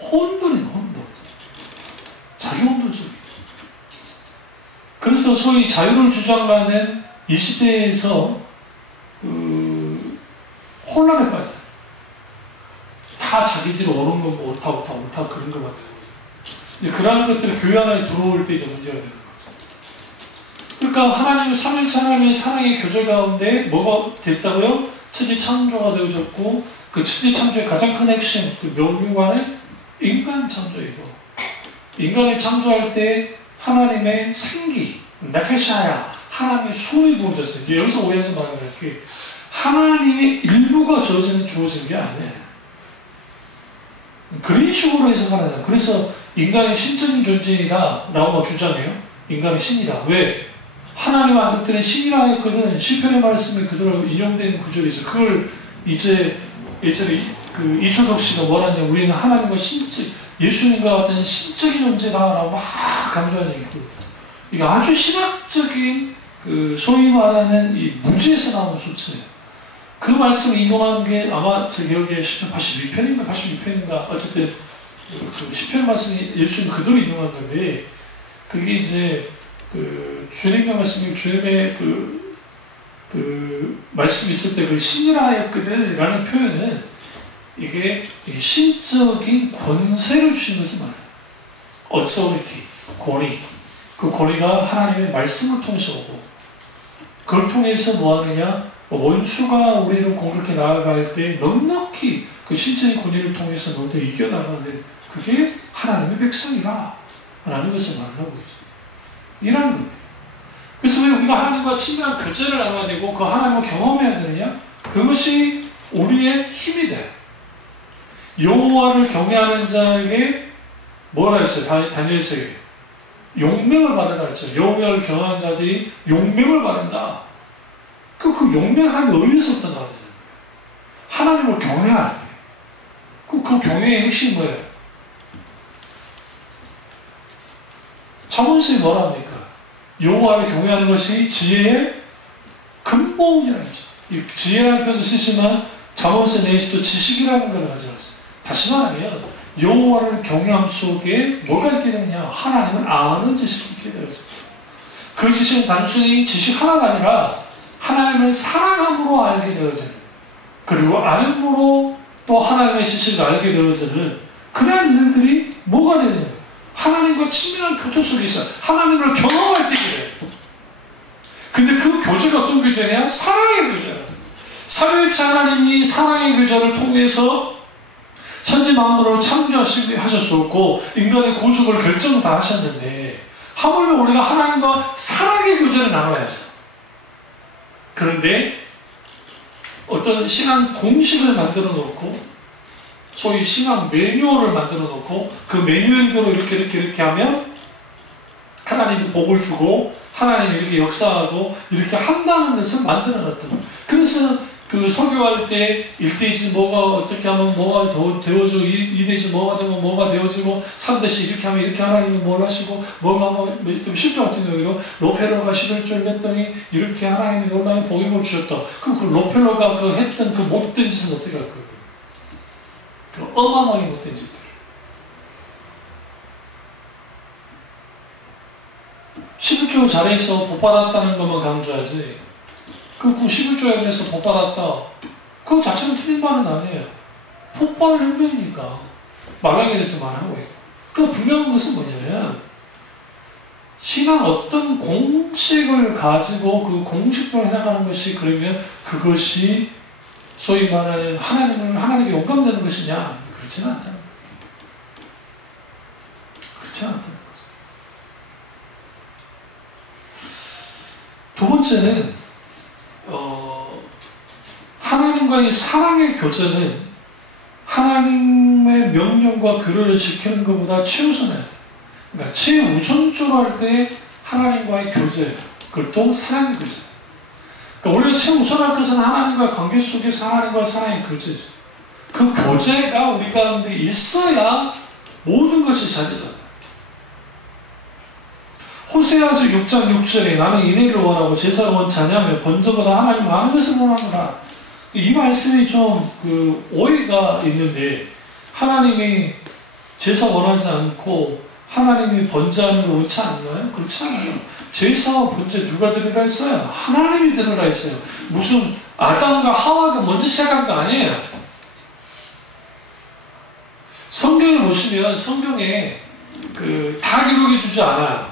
혼돈이에요, 혼돈. 자기 혼돈 속에 있어요. 그래서 소위 자유를 주장하는 이 시대에서 혼란에 빠져요. 다 자기들이 옳은 건 옳다 그런 것만 되는 거죠. 그러한 것들이 교회 안에 들어올 때 이제 문제가 되는 거죠. 그러니까 하나님의 삼위일체 하나님의 사랑의 교제 가운데 뭐가 됐다고요? 천지 창조가 되어졌고 그 천지 창조의 가장 큰 핵심, 그 명료관은 인간 창조이고, 인간을 창조할 때 하나님의 생기, 네페샤야, 하나님의 숨이 부어졌어요. 이제 여기서 오해하지 말아야 될 게 하나님의 일부가 주어진 게 아니에요. 그런 식으로 해석하는. 그래서 인간이 신적인 존재이다 라고 주장해요. 인간은 신이다. 왜? 하나님의 아들들은 신이라 했거든. 시편의 말씀이 그대로 인용되는 구절이 있어요. 그걸 이제 예전에 그 이춘석 씨가 뭐라냐, 우리는 하나님과 예수님과 같은 신적인 존재다라고 막 강조하는 얘기고, 이게 아주 신학적인 그 소위 말하는 이 무지에서 나오는 소체예요. 그 말씀을 인용한 게 아마 제 기억에 시편 82편인가 어쨌든 그 시편 말씀이 예수님 그대로 인용한 건데, 그게 이제 주님의 말씀이 주님의 말씀이 있을 때 그 신이라였거든 라는 표현은 이게 신적인 권세를 주신 것을 말해요. authority, 권위. 그 권위가 하나님의 말씀을 통해서 오고, 그걸 통해서 뭐 하느냐? 원수가 우리를 공격해 나아갈 때 넉넉히 그 신적인 권위를 통해서 너희들 이겨나가는, 그게 하나님의 백성이라 라는 것을 말하고 있어요. 이라는 겁니다. 그래서 왜 우리가 하나님과 친밀한 교제를 나눠야 되고 그 하나님을 경험해야 되느냐? 그것이 우리의 힘이 돼. 여호와를 경외하는 자에게 뭐라 했어요? 다니엘서에 용명을 받으라 했죠. 여호와를 경외하는 자들이 용명을 받는다. 그 용명함이 어디서부터 나오냐는 거예요. 하나님을 경외할 때. 그 경외의 핵심이 뭐예요? 잠언서에 뭐라 합니까? 여호와를 경외하는 것이 지혜의 근본이라 했죠. 이 지혜라는 표현을 쓰시면 잠언서 내에서도 지식이라는 걸 가져왔어요. 다시 말하면 여호와를 경외함 속에 뭐가 있게 되느냐? 하나님을 아는 지식이 있게 되었어요. 그 지식은 단순히 지식 하나가 아니라 하나님을 사랑함으로 알게 되어지는, 그리고 알므로 또 하나님의 지식을 알게 되어지는 그러한 일들이 뭐가 되는 거예요? 하나님과 친밀한 교제 속에 있어 하나님을 경험할 때 그래요. 근데 그 교제가 어떤 교제냐? 사랑의 교제라. 삼위일체 하나님이 사랑의 교제를 통해서 천지 만물을 창조하셨었고 인간의 구속을 결정 다 하셨는데, 하물며 우리가 하나님과 사랑의 교제를 나눠야죠. 그런데 어떤 신앙 공식을 만들어 놓고, 소위 신앙 매뉴얼을 만들어 놓고 그 매뉴얼대로 이렇게 하면 하나님이 복을 주고 하나님이 이렇게 역사하고 이렇게 한다는 것을 만들어 놨던 거예요. 그래서 그 설교할 때 1대지 뭐가 어떻게 하면 뭐가 더 되어져, 2대지 뭐가 되면 뭐가 되어지고, 3대씩 이렇게 하면 이렇게 하나님이 뭘 하시고, 뭘 하면, 좀 실조 같은 경우에도 로펠러가 11조를 했더니 이렇게 하나님이 놀라운 복임을 주셨다. 그럼 그 로펠러가 그 했던 그 못된 짓은 어떻게 할 거예요? 그 어마어마하게 못된 짓들. 11조 잘해서 복받았다는 것만 강조하지, 그 11조에 대해서 복받았다, 그거 자체는 틀린 말은 아니에요. 복받을 행동이니까 말하게 돼서 말하고 있고. 그 분명한 것은 뭐냐면, 신앙 어떤 공식을 가지고 그 공식대로 해나가는 것이 그러면 그것이 소위 말하는 하나님께 용감되는 것이냐? 그렇지는 않다는 거예요. 그렇지 않다는 거예요. 두 번째는 하나님과의 사랑의 교제는 하나님의 명령과 규례를 지키는 것보다 최우선해야 돼요. 그러니까 최우선적으로 할 때 하나님과의 교제, 그것도 사랑의 교제. 그러니까 우리가 최우선할 것은 하나님과 관계 속에서 하나님과 사랑의 교제죠. 그 교제가 우리 가운데 있어야 모든 것이 잘 되잖아요. 호세아서 6장 6절에 나는 인애를 원하고 제사를 원치 아니하며 번제보다 하나님을 아는 것을 원하노라. 이 말씀이 좀 오해가 있는데, 하나님이 제사 원하지 않고 하나님이 번제하는 걸 원치 않나요? 그렇지 않아요. 제사와 번제 누가 드리라 했어요? 하나님이 드리라 했어요. 무슨 아담과 하와가 먼저 시작한 거 아니에요. 성경에 보시면 성경에 다 기록해 주지 않아요.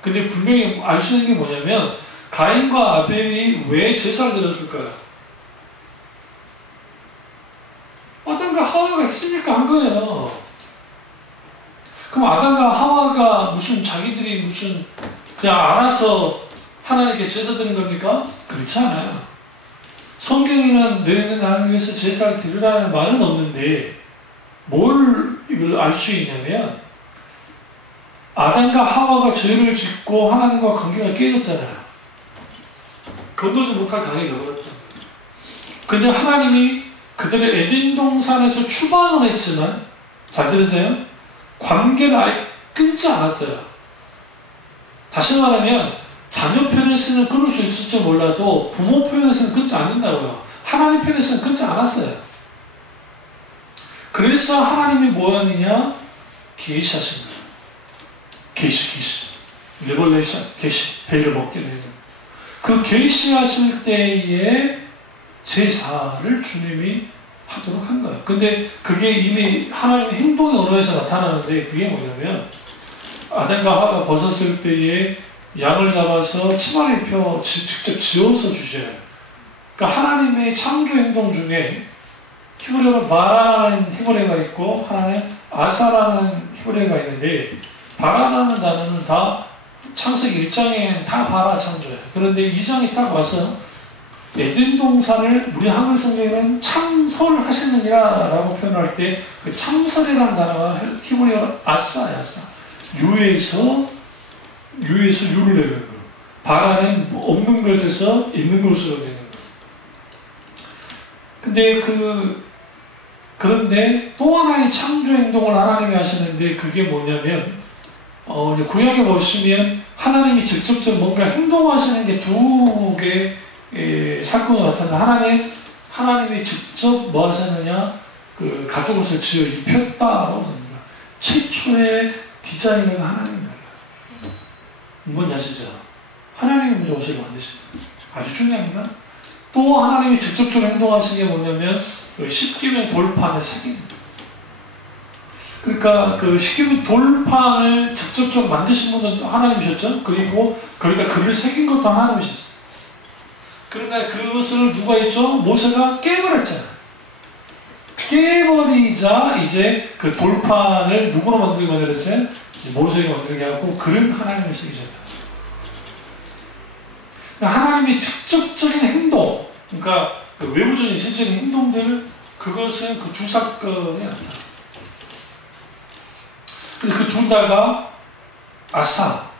근데 분명히 알 수 있는 게 뭐냐면, 가인과 아벨이 왜 제사를 드렸을까요? 아담과 하와가 했으니까 한 거예요. 그럼 아담과 하와가 무슨 자기들이 무슨 그냥 알아서 하나님께 제사 드린 겁니까? 그렇지 않아요. 성경에는 너희는 하나님 위해서 제사를 드리라는 말은 없는데, 뭘 이걸 알 수 있냐면, 아담과 하와가 죄를 짓고 하나님과 관계가 깨졌잖아요. 건너지 못할 강이 되어버렸다. 근데 하나님이 그들을 에덴 동산에서 추방을 했지만, 잘 들으세요? 관계는 아예 끊지 않았어요. 다시 말하면 자녀 편에서는 끊을 수 있을지 몰라도 부모 편에서는 끊지 않는다고요. 하나님 편에서는 끊지 않았어요. 그래서 하나님이 뭐 하느냐? 계시하신 거예요. 계시. 레벌레이션, 계시, 배를 먹게 되는 그 계시하실 때에 제사를 주님이 하도록 한 거예요. 근데 그게 이미 하나님의 행동의 언어에서 나타나는데 그게 뭐냐면 아담과 하와가 벗었을 때에 양을 잡아서 치마를 입혀 직접 지어서 주잖아요. 그러니까 하나님의 창조 행동 중에 히브리어는 바라라는 히브리어가 있고 하나는 아사라는 히브리어가 있는데 바라라는 단어는 다 창세기 1장에 다 바라 창조예요. 그런데 2장이 딱 와서 에덴 동산을 우리 한글 성경에는 창설하시느니라 라고 표현할 때 그 창설이라는 단어가 히브리어로 아싸야, 아싸. 유에서 유를 내는 거예요. 바라는 없는 것에서 있는 것으로 되는 거예요. 근데 그런데 또 하나의 창조 행동을 하나님이 하시는데 그게 뭐냐면 구약에 보시면 하나님이 직접적으로 뭔가 행동하시는 게 두 개의 사건으로 나타나 하나님이 직접 뭐 하셨느냐 그 가죽 옷을 지어 입혔다라고 합니다. 최초의 디자이너가 하나님입니다. 뭔지 아시죠? 하나님이 먼저 옷을 만드신 거예요. 아주 중요합니다. 또 하나님이 직접적으로 행동하신 게 뭐냐면 십계명 돌판을 새긴 거예요. 그러니까 그 십계명 돌판을 직접적으로 만드신 분은 하나님이셨죠. 그리고 거기다 글을 새긴 것도 하나님이셨어요. 그러니까 그것을 누가 했죠? 모세가 깨버렸잖아요. 깨버리자 이제 그 돌판을 누구로 만들게 만들었어요? 모세가 만들게 하고 글은 하나님이 새기셨다. 그러니까 하나님의 직접적인 행동, 그러니까 그 외부적인 실질적인 행동들, 그것은 그 두 사건에 나타납니다. 근데 그 둘 다가 아사,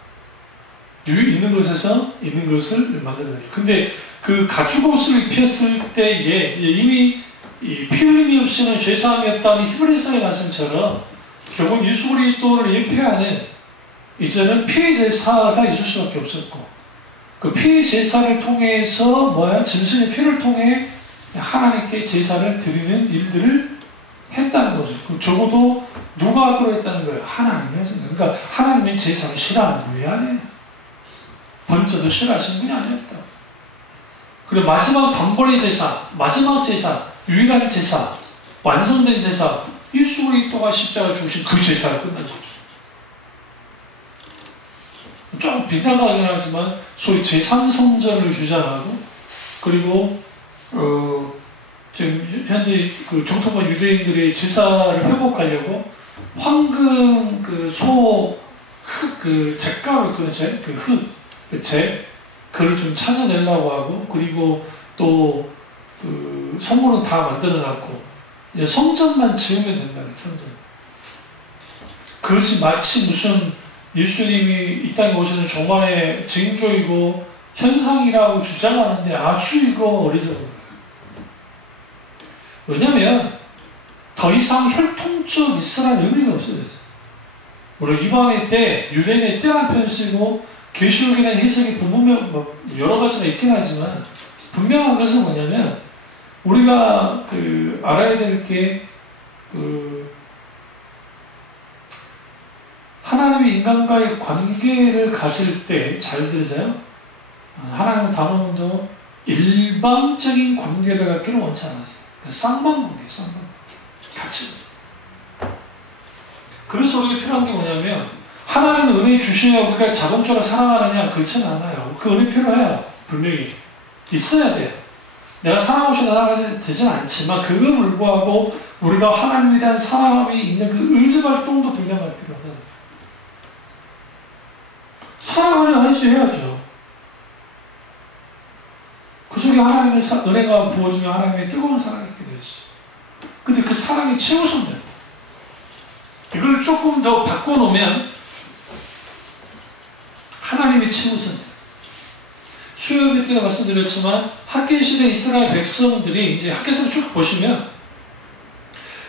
있는 것에서 있는 것을 만들어내요. 근데 그 가죽 옷을 입혔을 때에 이미 피 흘림이 없이는 죄사함이 없다는 히브리서의 말씀처럼 결국 예수 그리스도를 예표하는 이제는 피의 제사가 있을 수밖에 없었고 그 피의 제사를 통해서 짐승의 피를 통해 하나님께 제사를 드리는 일들을 했다는 거죠. 적어도 누가 하도록 했다는 거예요? 하나님이 하신 거예요. 그러니까 하나님은 제사를 싫어하는 분이 아니에요. 번째도 싫어하시는 분이 아니었다. 그리고 마지막 단번의 제사, 마지막 제사, 유일한 제사, 완성된 제사, 예수 그리스도가 십자가 죽으신 그 제사가 끝난 거죠. 좀 빗나가긴 하지만 소위 제3성전을 주장하고 그리고 지금 현재 그 정통한 유대인들의 제사를 회복하려고 황금 그 잿가루 그걸 좀 찾아내려고 하고 그리고 또 그 성물은 다 만들어놨고 이제 성전만 지으면 된다는 성전. 그것이 마치 무슨 예수님이 이 땅에 오시는 종말의 징조이고 현상이라고 주장하는데 아주 이거 어리석은 거예요. 왜냐하면 더 이상 혈통적 이스라엘 의미가 없어졌어요. 물론 이방인 때 유대인의 때란 표현 쓰고 계시록에 대한 해석이 여러 가지가 있긴 하지만 분명한 것은 뭐냐면 우리가 알아야 될 게 하나님이 인간과의 관계를 가질 때 잘 들으세요. 하나님은 단어문도 일방적인 관계를 갖기를 원치 않았어요. 쌍방관계, 쌍방관계. 같이. 그래서 우리가 필요한 게 뭐냐면 하나님은 은혜 주시냐고 우리가 자동적으로 사랑하느냐 그렇진 않아요. 그 은혜 필요해요. 분명히 있어야 돼요. 내가 사랑하고 나가지 되지는 않지만 그거 불구하고 우리가 하나님에 대한 사랑함이 있는 그 의지 활동도 분명하게 필요하다. 사랑하려 해야죠. 그 속에 하나님의 은혜가 부어지면 하나님의 뜨거운 사랑이 있게 되지. 근데 그 사랑이 최우선돼요. 이걸 조금 더 바꿔놓으면 하나님이 최우선돼요. 수요일 때도 말씀드렸지만 학계시대 이스라엘 백성들이 이제 학계서를 쭉 보시면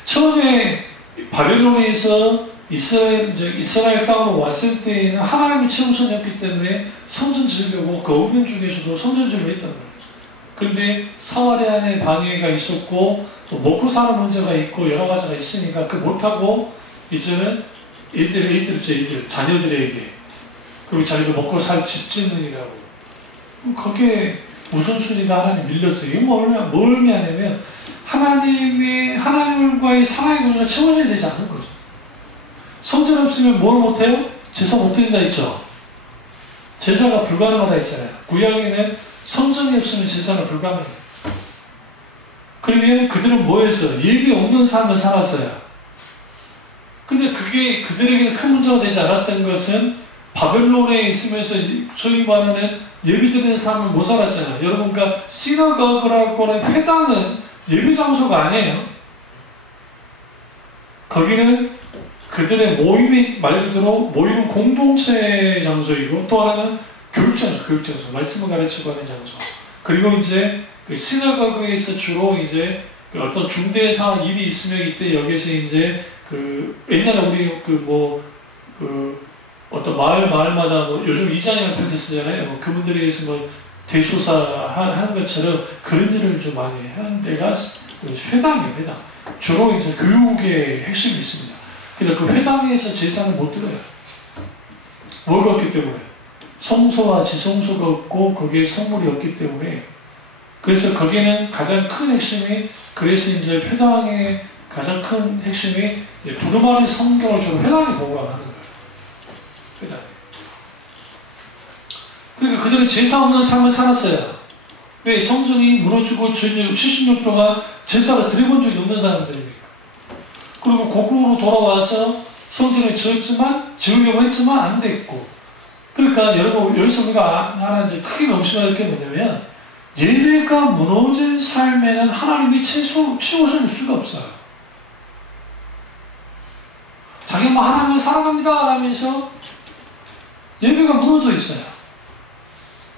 처음에 바벨론에서 이스라엘 땅으로 왔을 때에는 하나님이 최우선이었기 때문에 성전 지으려고 그 5년 중에서도 성전 지으려 했단 말이에요. 그런데 사마리아의 방해가 있었고 또 먹고 사는 문제가 있고 여러 가지가 있으니까 그 못하고 이제는 애들, 자녀들에게. 그리고 자기도 먹고 살 집 짓는 일이라고. 거기에 우선순위가 하나님 밀렸어요. 이게 뭘 의미하냐면, 하나님과의 사랑의 관계가 채워져야 되지 않는 거죠. 성전 없으면 뭘 못해요? 제사 못드린다 했죠. 제사가 불가능하다 했잖아요. 구약에는 성전이 없으면 제사가 불가능해요. 그러면 그들은 뭐 했어요? 예비 없는 삶을 살았어요. 근데 그게 그들에게는 큰 문제가 되지 않았던 것은 바벨론에 있으면서 소위 말하는 예비드리는 삶을 못 살았잖아요. 여러분, 그러니까 시너거그라고 하는 회당은 예비 장소가 아니에요. 거기는 그들의 모임이 말 그대로 모이는 공동체 장소이고, 또 하나는 교육장소, 말씀을 가르치고 하는 장소. 그리고 이제 그 시너거그에서 주로 이제 그 어떤 중대 상황 일이 있으면 이때 여기서 이제 그 옛날에 우리 어떤 마을마다 뭐 요즘 이장이라는 표현을 쓰잖아요. 뭐 그분들에 의해서 뭐 대소사 하는 것처럼 그런 일을 좀 많이 하는 데가 회당이에요, 회당. 주로 이제 교육의 핵심이 있습니다. 근데 그 회당에서 제사는 못 드려요. 뭐가 없기 때문에. 성소와 지성소가 없고 거기에 성물이 없기 때문에. 그래서 거기는 가장 큰 핵심이, 그래서 이제 회당의 가장 큰 핵심이 두루마리 성경을 주로 회당에 보관하는 거예요. 회당. 그러니까 그들은 제사 없는 삶을 살았어요. 왜? 성전이 무너지고 70년 동안 제사를 드려본 적이 없는 사람들입니까? 그리고 고국으로 돌아와서 성전을 지으려고 했지만 안 됐고. 그러니까 여러분, 여기서 우리가 하나 이제 크게 명심할 게 뭐냐면, 예배가 무너진 삶에는 하나님이 채워줄 수가 없어요. 자기가 뭐 하나님을 사랑합니다 하면서 예배가 무너져 있어요.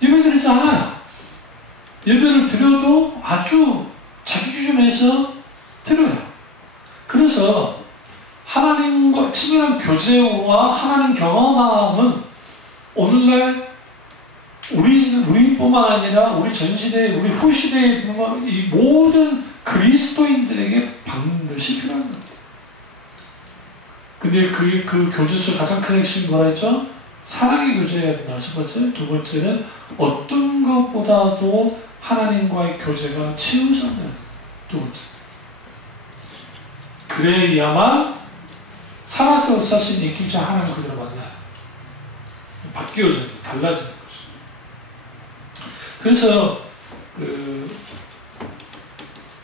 예배 드리지 않아요. 예배를 드려도 아주 자기 기준에서 드려요. 그래서 하나님과 친밀한 교제와 하나님 경험함은 오늘날 우리뿐만 아니라 우리 전시대, 우리 후시대의 이 모든 그리스도인들에게 반드시 필요한 겁니다. 근데 그 교제 속 가장 큰 핵심이 뭐라 했죠? 사랑의 교제여야 된다. 첫 번째. 두 번째는 어떤 것보다도 하나님과의 교제가 최우선이다. 두 번째. 그래야만 살아서 사신 인기자 하나님 그대로 만나요. 바뀌어져요. 달라져요. 그래서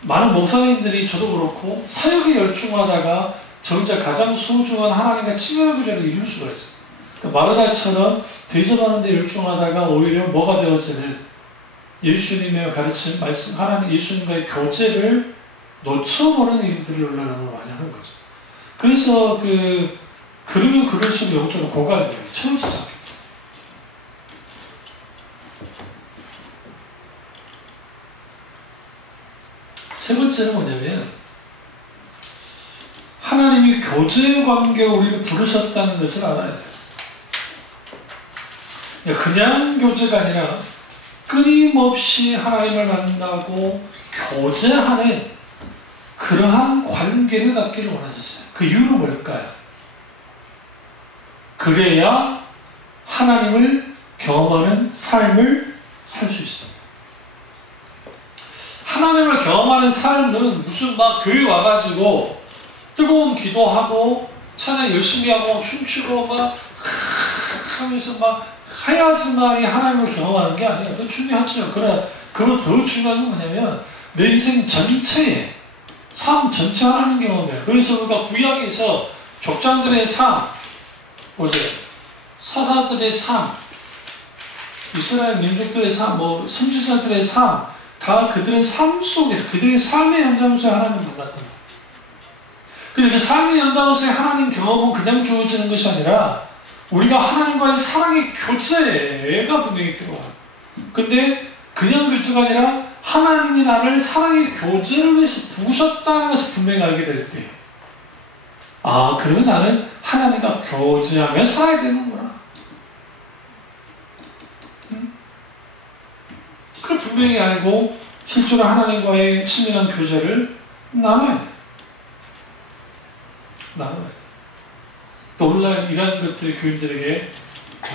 많은 목사님들이 저도 그렇고 사역에 열중하다가 정작 가장 소중한 하나님과 친밀한 교제를 이룰 수가 있어요. 그러니까 마르다처럼 대접하는 데 열중하다가 오히려 뭐가 되어지는 예수님의 가르침, 말씀, 하나님 예수님과의 교제를 놓쳐버리는 일들을 너무 많이 하는 거죠. 그래서 그러면 그럴수록 영적으로 고갈돼요. 채워지지 않겠죠. 세 번째는 뭐냐면, 하나님이 교제 관계에 우리를 부르셨다는 것을 알아야 돼요. 그냥 교제가 아니라 끊임없이 하나님을 만나고 교제하는 그러한 관계를 갖기를 원하셨어요. 그 이유는 뭘까요? 그래야 하나님을 경험하는 삶을 살 수 있습니다. 하나님을 경험하는 삶은 무슨 막 교회 와가지고 뜨거운 기도하고 찬양 열심히 하고 춤추고 막 하면서 막 해야지만이 하나님을 경험하는 게 아니에요. 그건 중요하죠. 그러나 그건 더 중요한 건 뭐냐면 내 인생 전체에 삶 전체 하나님 경험이에요. 그래서 우리가 구약에서 족장들의 삶 보세요. 사사들의 삶, 이스라엘 민족들의 삶, 뭐 선지자들의 삶, 다 그들의 삶 속에서 그들의 삶의 현장에서 하나님을 만났던 거예요. 근데 그 삶의 현장에서의 하나님 경험은 그냥 주어지는 것이 아니라 우리가 하나님과의 사랑의 교제가 분명히 필요해요. 근데 그냥 교제가 아니라 하나님이 나를 사랑의 교제를 위해서 부으셨다는 것을 분명히 알게 될 때, 아, 그러면 나는 하나님과 교제하며 살아야 되는구나. 그걸 분명히 알고 실제로 하나님과의 친밀한 교제를 나눠야 돼. 나눠야 돼. 또 오늘날 이러한 것들이 교인들에게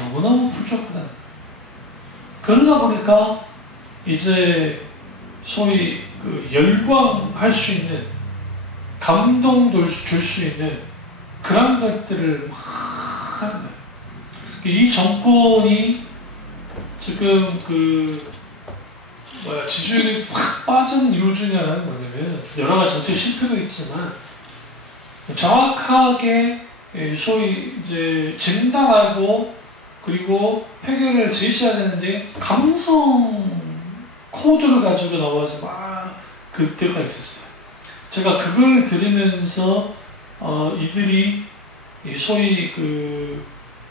너무너무 부족하다는 거예요. 그러다 보니까 이제 소위 그 열광할 수 있는, 감동도 줄 수 있는 그런 것들을 막 하는 거예요. 이 정권이 지금 지지율이 확 빠지는 이유 중에 하나는 뭐냐면, 여러 가지 정책 실패도 있지만 정확하게 소위 이제 진단하고 그리고 해결을 제시해야 되는데 감성 코드를 가지고 나와서 막 그때가 있었어요. 제가 그걸 들으면서 이들이 소위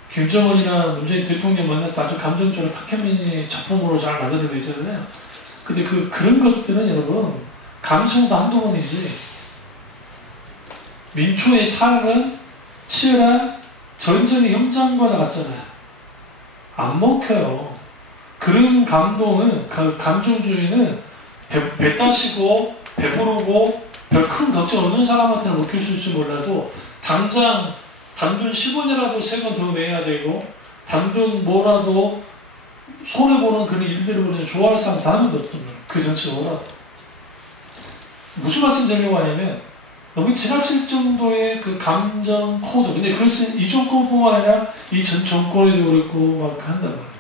김정은이나 문재인 대통령 만나서 아주 감정적으로 탁현민의 작품으로 잘 만들어내잖아요. 근데 그런 것들은 여러분 감성도 한두 번이지, 민초의 삶은 치열한 전쟁의 현장과 같잖아요. 안 먹혀요. 그런 감동은, 감정주의는 배 따시고 배부르고 별 큰 걱정 없는 사람한테는 먹힐 수 있을지 몰라도 당장 단돈 10원이라도 세금 더 내야 되고 단돈 뭐라도 손해보는 그런 일들을 보면 좋아할 사람 다른 것도 없던 거예요. 그 정치적으로. 무슨 말씀 드리려고 하냐면, 너무 지나칠 정도의 그 감정 코드. 근데 그것은 이 정권뿐만 아니라 이 전 정권에도 그렇고 막 한단 말이에요.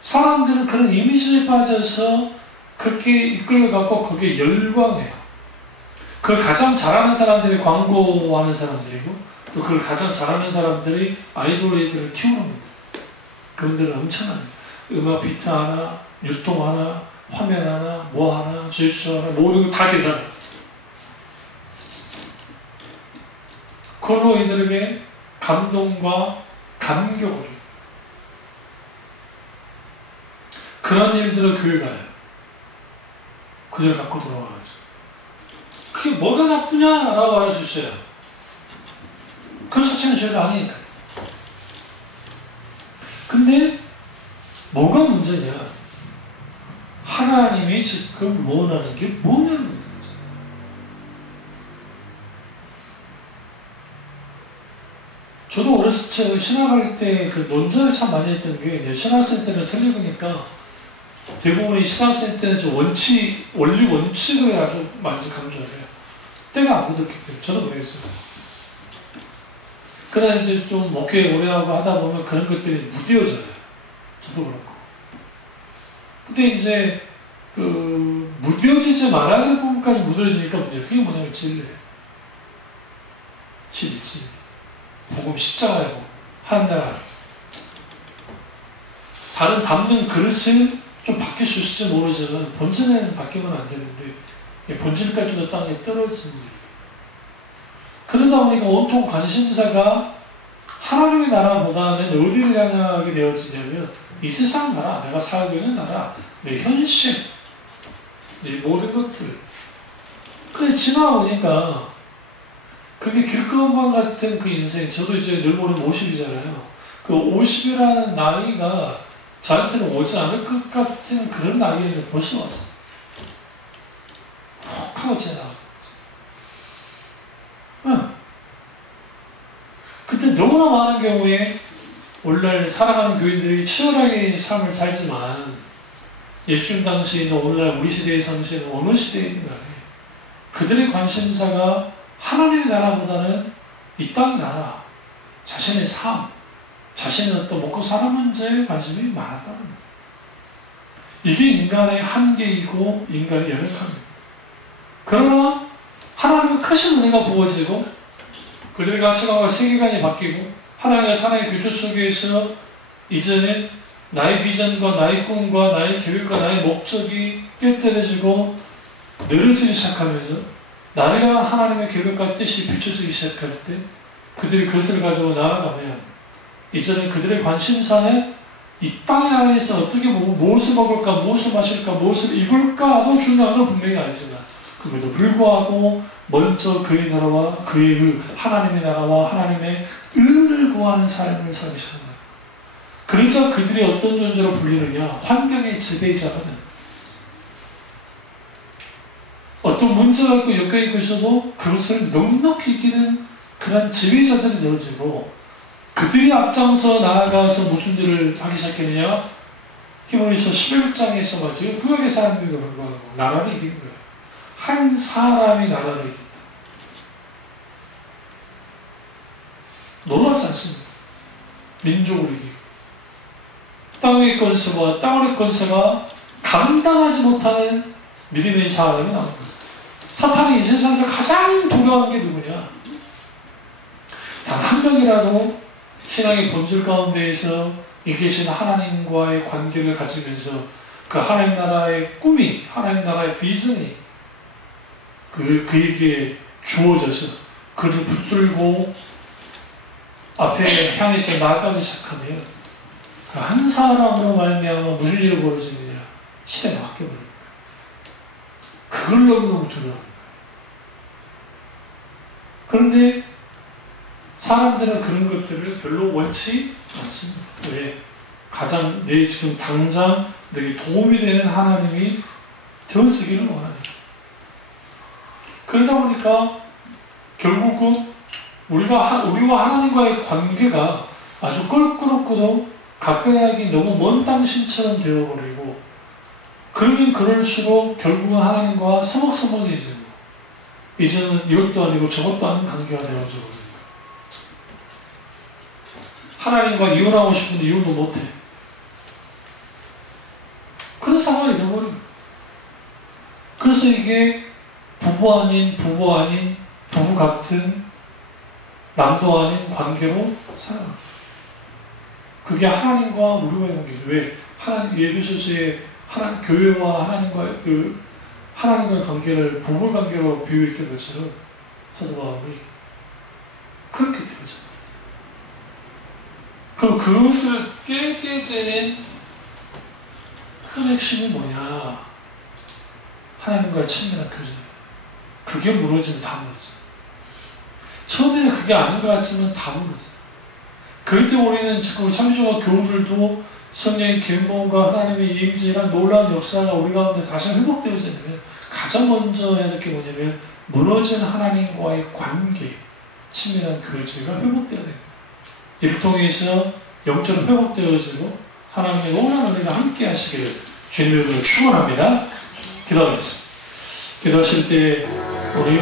사람들은 그런 이미지에 빠져서 그렇게 이끌려갖고 거기에 열광해요. 그걸 가장 잘하는 사람들이 광고하는 사람들이고, 또 그걸 가장 잘하는 사람들이 아이돌들을 키우는 겁니다. 그분들은 엄청납니다. 음악 비트 하나, 율동 하나, 화면 하나, 뭐 하나, 제스처 하나, 모든 거 다 계산해요. 그걸로 이들에게 감동과 감격을 줘요. 그런 일들을 교회 가요. 그들 갖고 돌아와야죠. 그게 뭐가 나쁘냐라고 할 수 있어요. 그 자체는 죄가 아니니까. 근데 뭐가 문제냐? 하나님이 지금 원하는 게 뭐냐는 거죠. 저도 어렸을 때 신학할 때 그 논쟁을 참 많이 했던 게, 이제 신학생 때는 설립이니까 대부분의 신학생 때는 좀 원리 원칙을 아주 많이 강조해요. 때가 안 묻었기 때문에. 저도 그랬어요. 그러다 이제 좀 목회 오래 하고 하다 보면 그런 것들이 무뎌져요. 저도 그렇고. 근데 이제 무뎌지지 말아야 될 부분까지 무뎌지니까 문제예요. 그게 뭐냐면 진리예요. 진리. 복음 십자가이고 하나님 나라. 다른 담는 그릇은 좀 바뀔 수 있을지 모르지만 본질은 바뀌면 안 되는데 본질까지도 땅에 떨어지는 일. 그러다 보니까 온통 관심사가 하나님의 나라보다는 어디를 향하게 되어지냐면 이 세상 나라, 내가 살고 있는 나라, 내 현실, 내 모든 것들. 근데 지나보니까 그게 길거만 같은 그 인생, 저도 이제 늘 보는 50이잖아요. 그 50이라는 나이가 저한테는 오지 않을 것 같은 그런 나이에 벌써 왔어. 푹 하고 지나. 그때 너무나 많은 경우에 오늘날 살아가는 교인들이 치열하게 삶을 살지만 예수님 당시에는 오늘날 우리 시대의 상시에는 어느 시대이든 간에 그들의 관심사가 하나님의 나라보다는 이 땅의 나라, 자신의 삶, 자신의 어떤 먹고 사는 문제에 관심이 많았다는 거예요. 이게 인간의 한계이고 인간의 연약함입니다. 그러나 하나님의 크신 은혜가 부어지고 그들의 가치관과 세계관이 바뀌고 하나님의 사랑의 교조 속에서 이제는 나의 비전과 나의 꿈과 나의 계획과 나의 목적이 깨뜨려지고 늘어지기 시작하면서 나를 향한 하나님의 계획과 뜻이 비춰지기 시작할 때 그들이 그것을 가지고 나아가면 이제는 그들의 관심사는 이 땅의 나라에서 어떻게 무엇을 먹을까, 무엇을 마실까, 무엇을 입을까도 중요한 건 분명히 알지만 그럼에도 불구하고 먼저 그의 나라와 그의 하나님의 나라와 하나님의 의를 구하는 삶을 살기 시작합니다. 그러자 그들이 어떤 존재로 불리느냐? 환경의 지배자가 됩니다. 어떤 문제가 있고 엮여있고 있어도 그것을 넉넉히 이기는 그런 지배자들이 되어지고 그들이 앞장서 나아가서 무슨 일을 하기 시작했느냐? 히브리서 11장에서 가지고 구약의 사람들도 불구하고 나라를 이긴 거예요. 한 사람이 나라를 이긴다. 놀랍지 않습니다. 민족을 이기고 땅의 권세와 땅의 권세가 감당하지 못하는 믿음의 사람이 나온 거예요. 사탄이 이 세상에서 가장 두려워하는 게 누구냐? 단 한 명이라도 신앙의 본질 가운데에서 이 계신 하나님과의 관계를 가지면서 그 하나님 나라의 꿈이, 하나님 나라의 비전이 그에게 주어져서 그를 붙들고 앞에 향해서 나아가기 시작하면 그 한 사람으로 말미암아 무슨 일이 벌어지느냐? 시대가 바뀌어버립니다. 그걸 너무너무 두려워합니다. 그런데 사람들은 그런 것들을 별로 원치 않습니다. 왜? 가장 내 지금 당장 내게 도움이 되는 하나님이 되어지기를 원합니다. 그러다 보니까 결국은 우리와 하나님과의 관계가 아주 껄끄럽고도 가까이 하기 너무 먼 당신처럼 되어버리고, 그러면 그럴수록 결국은 하나님과 서먹서먹해지고 이제는 이것도 아니고 저것도 아닌 관계가 되어져 버립니다. 하나님과 이혼하고 싶은데 이혼도 못해. 그런 상황이 되어버립니다. 그래서 이게 부부 아닌 부부 같은 남도 아닌 관계로 살아갑니다. 그게 하나님과 우리와의 관계죠. 왜? 하나님, 예배소서에 하나님, 교회와 하나님과의 관계를 부부 관계로 비유했던 것처럼 사도 바울이 그렇게 되죠. 그럼 그것을 깨게 되는 큰 핵심이 뭐냐? 하나님과의 친밀한 교제예요. 그게 무너지면 다 무너져요. 처음에는 그게 아닌 것 같지만 다 무너져요. 그럴 때 우리는 지금 참조와 교우들도 성령의 계몽과 하나님의 임재란 놀라운 역사가 우리 가운데 다시 회복되어지려면 가장 먼저 해야 될 게 뭐냐면 무너진 하나님과의 관계, 친밀한 교제가 회복되어야 됩니다. 이를 통해서 영적으로 회복되어지고 하나님의 놀라운 은혜가 함께 하시기를 주님의 이름으로 축원합니다. 기도하겠습니다. 기도하실 때 우리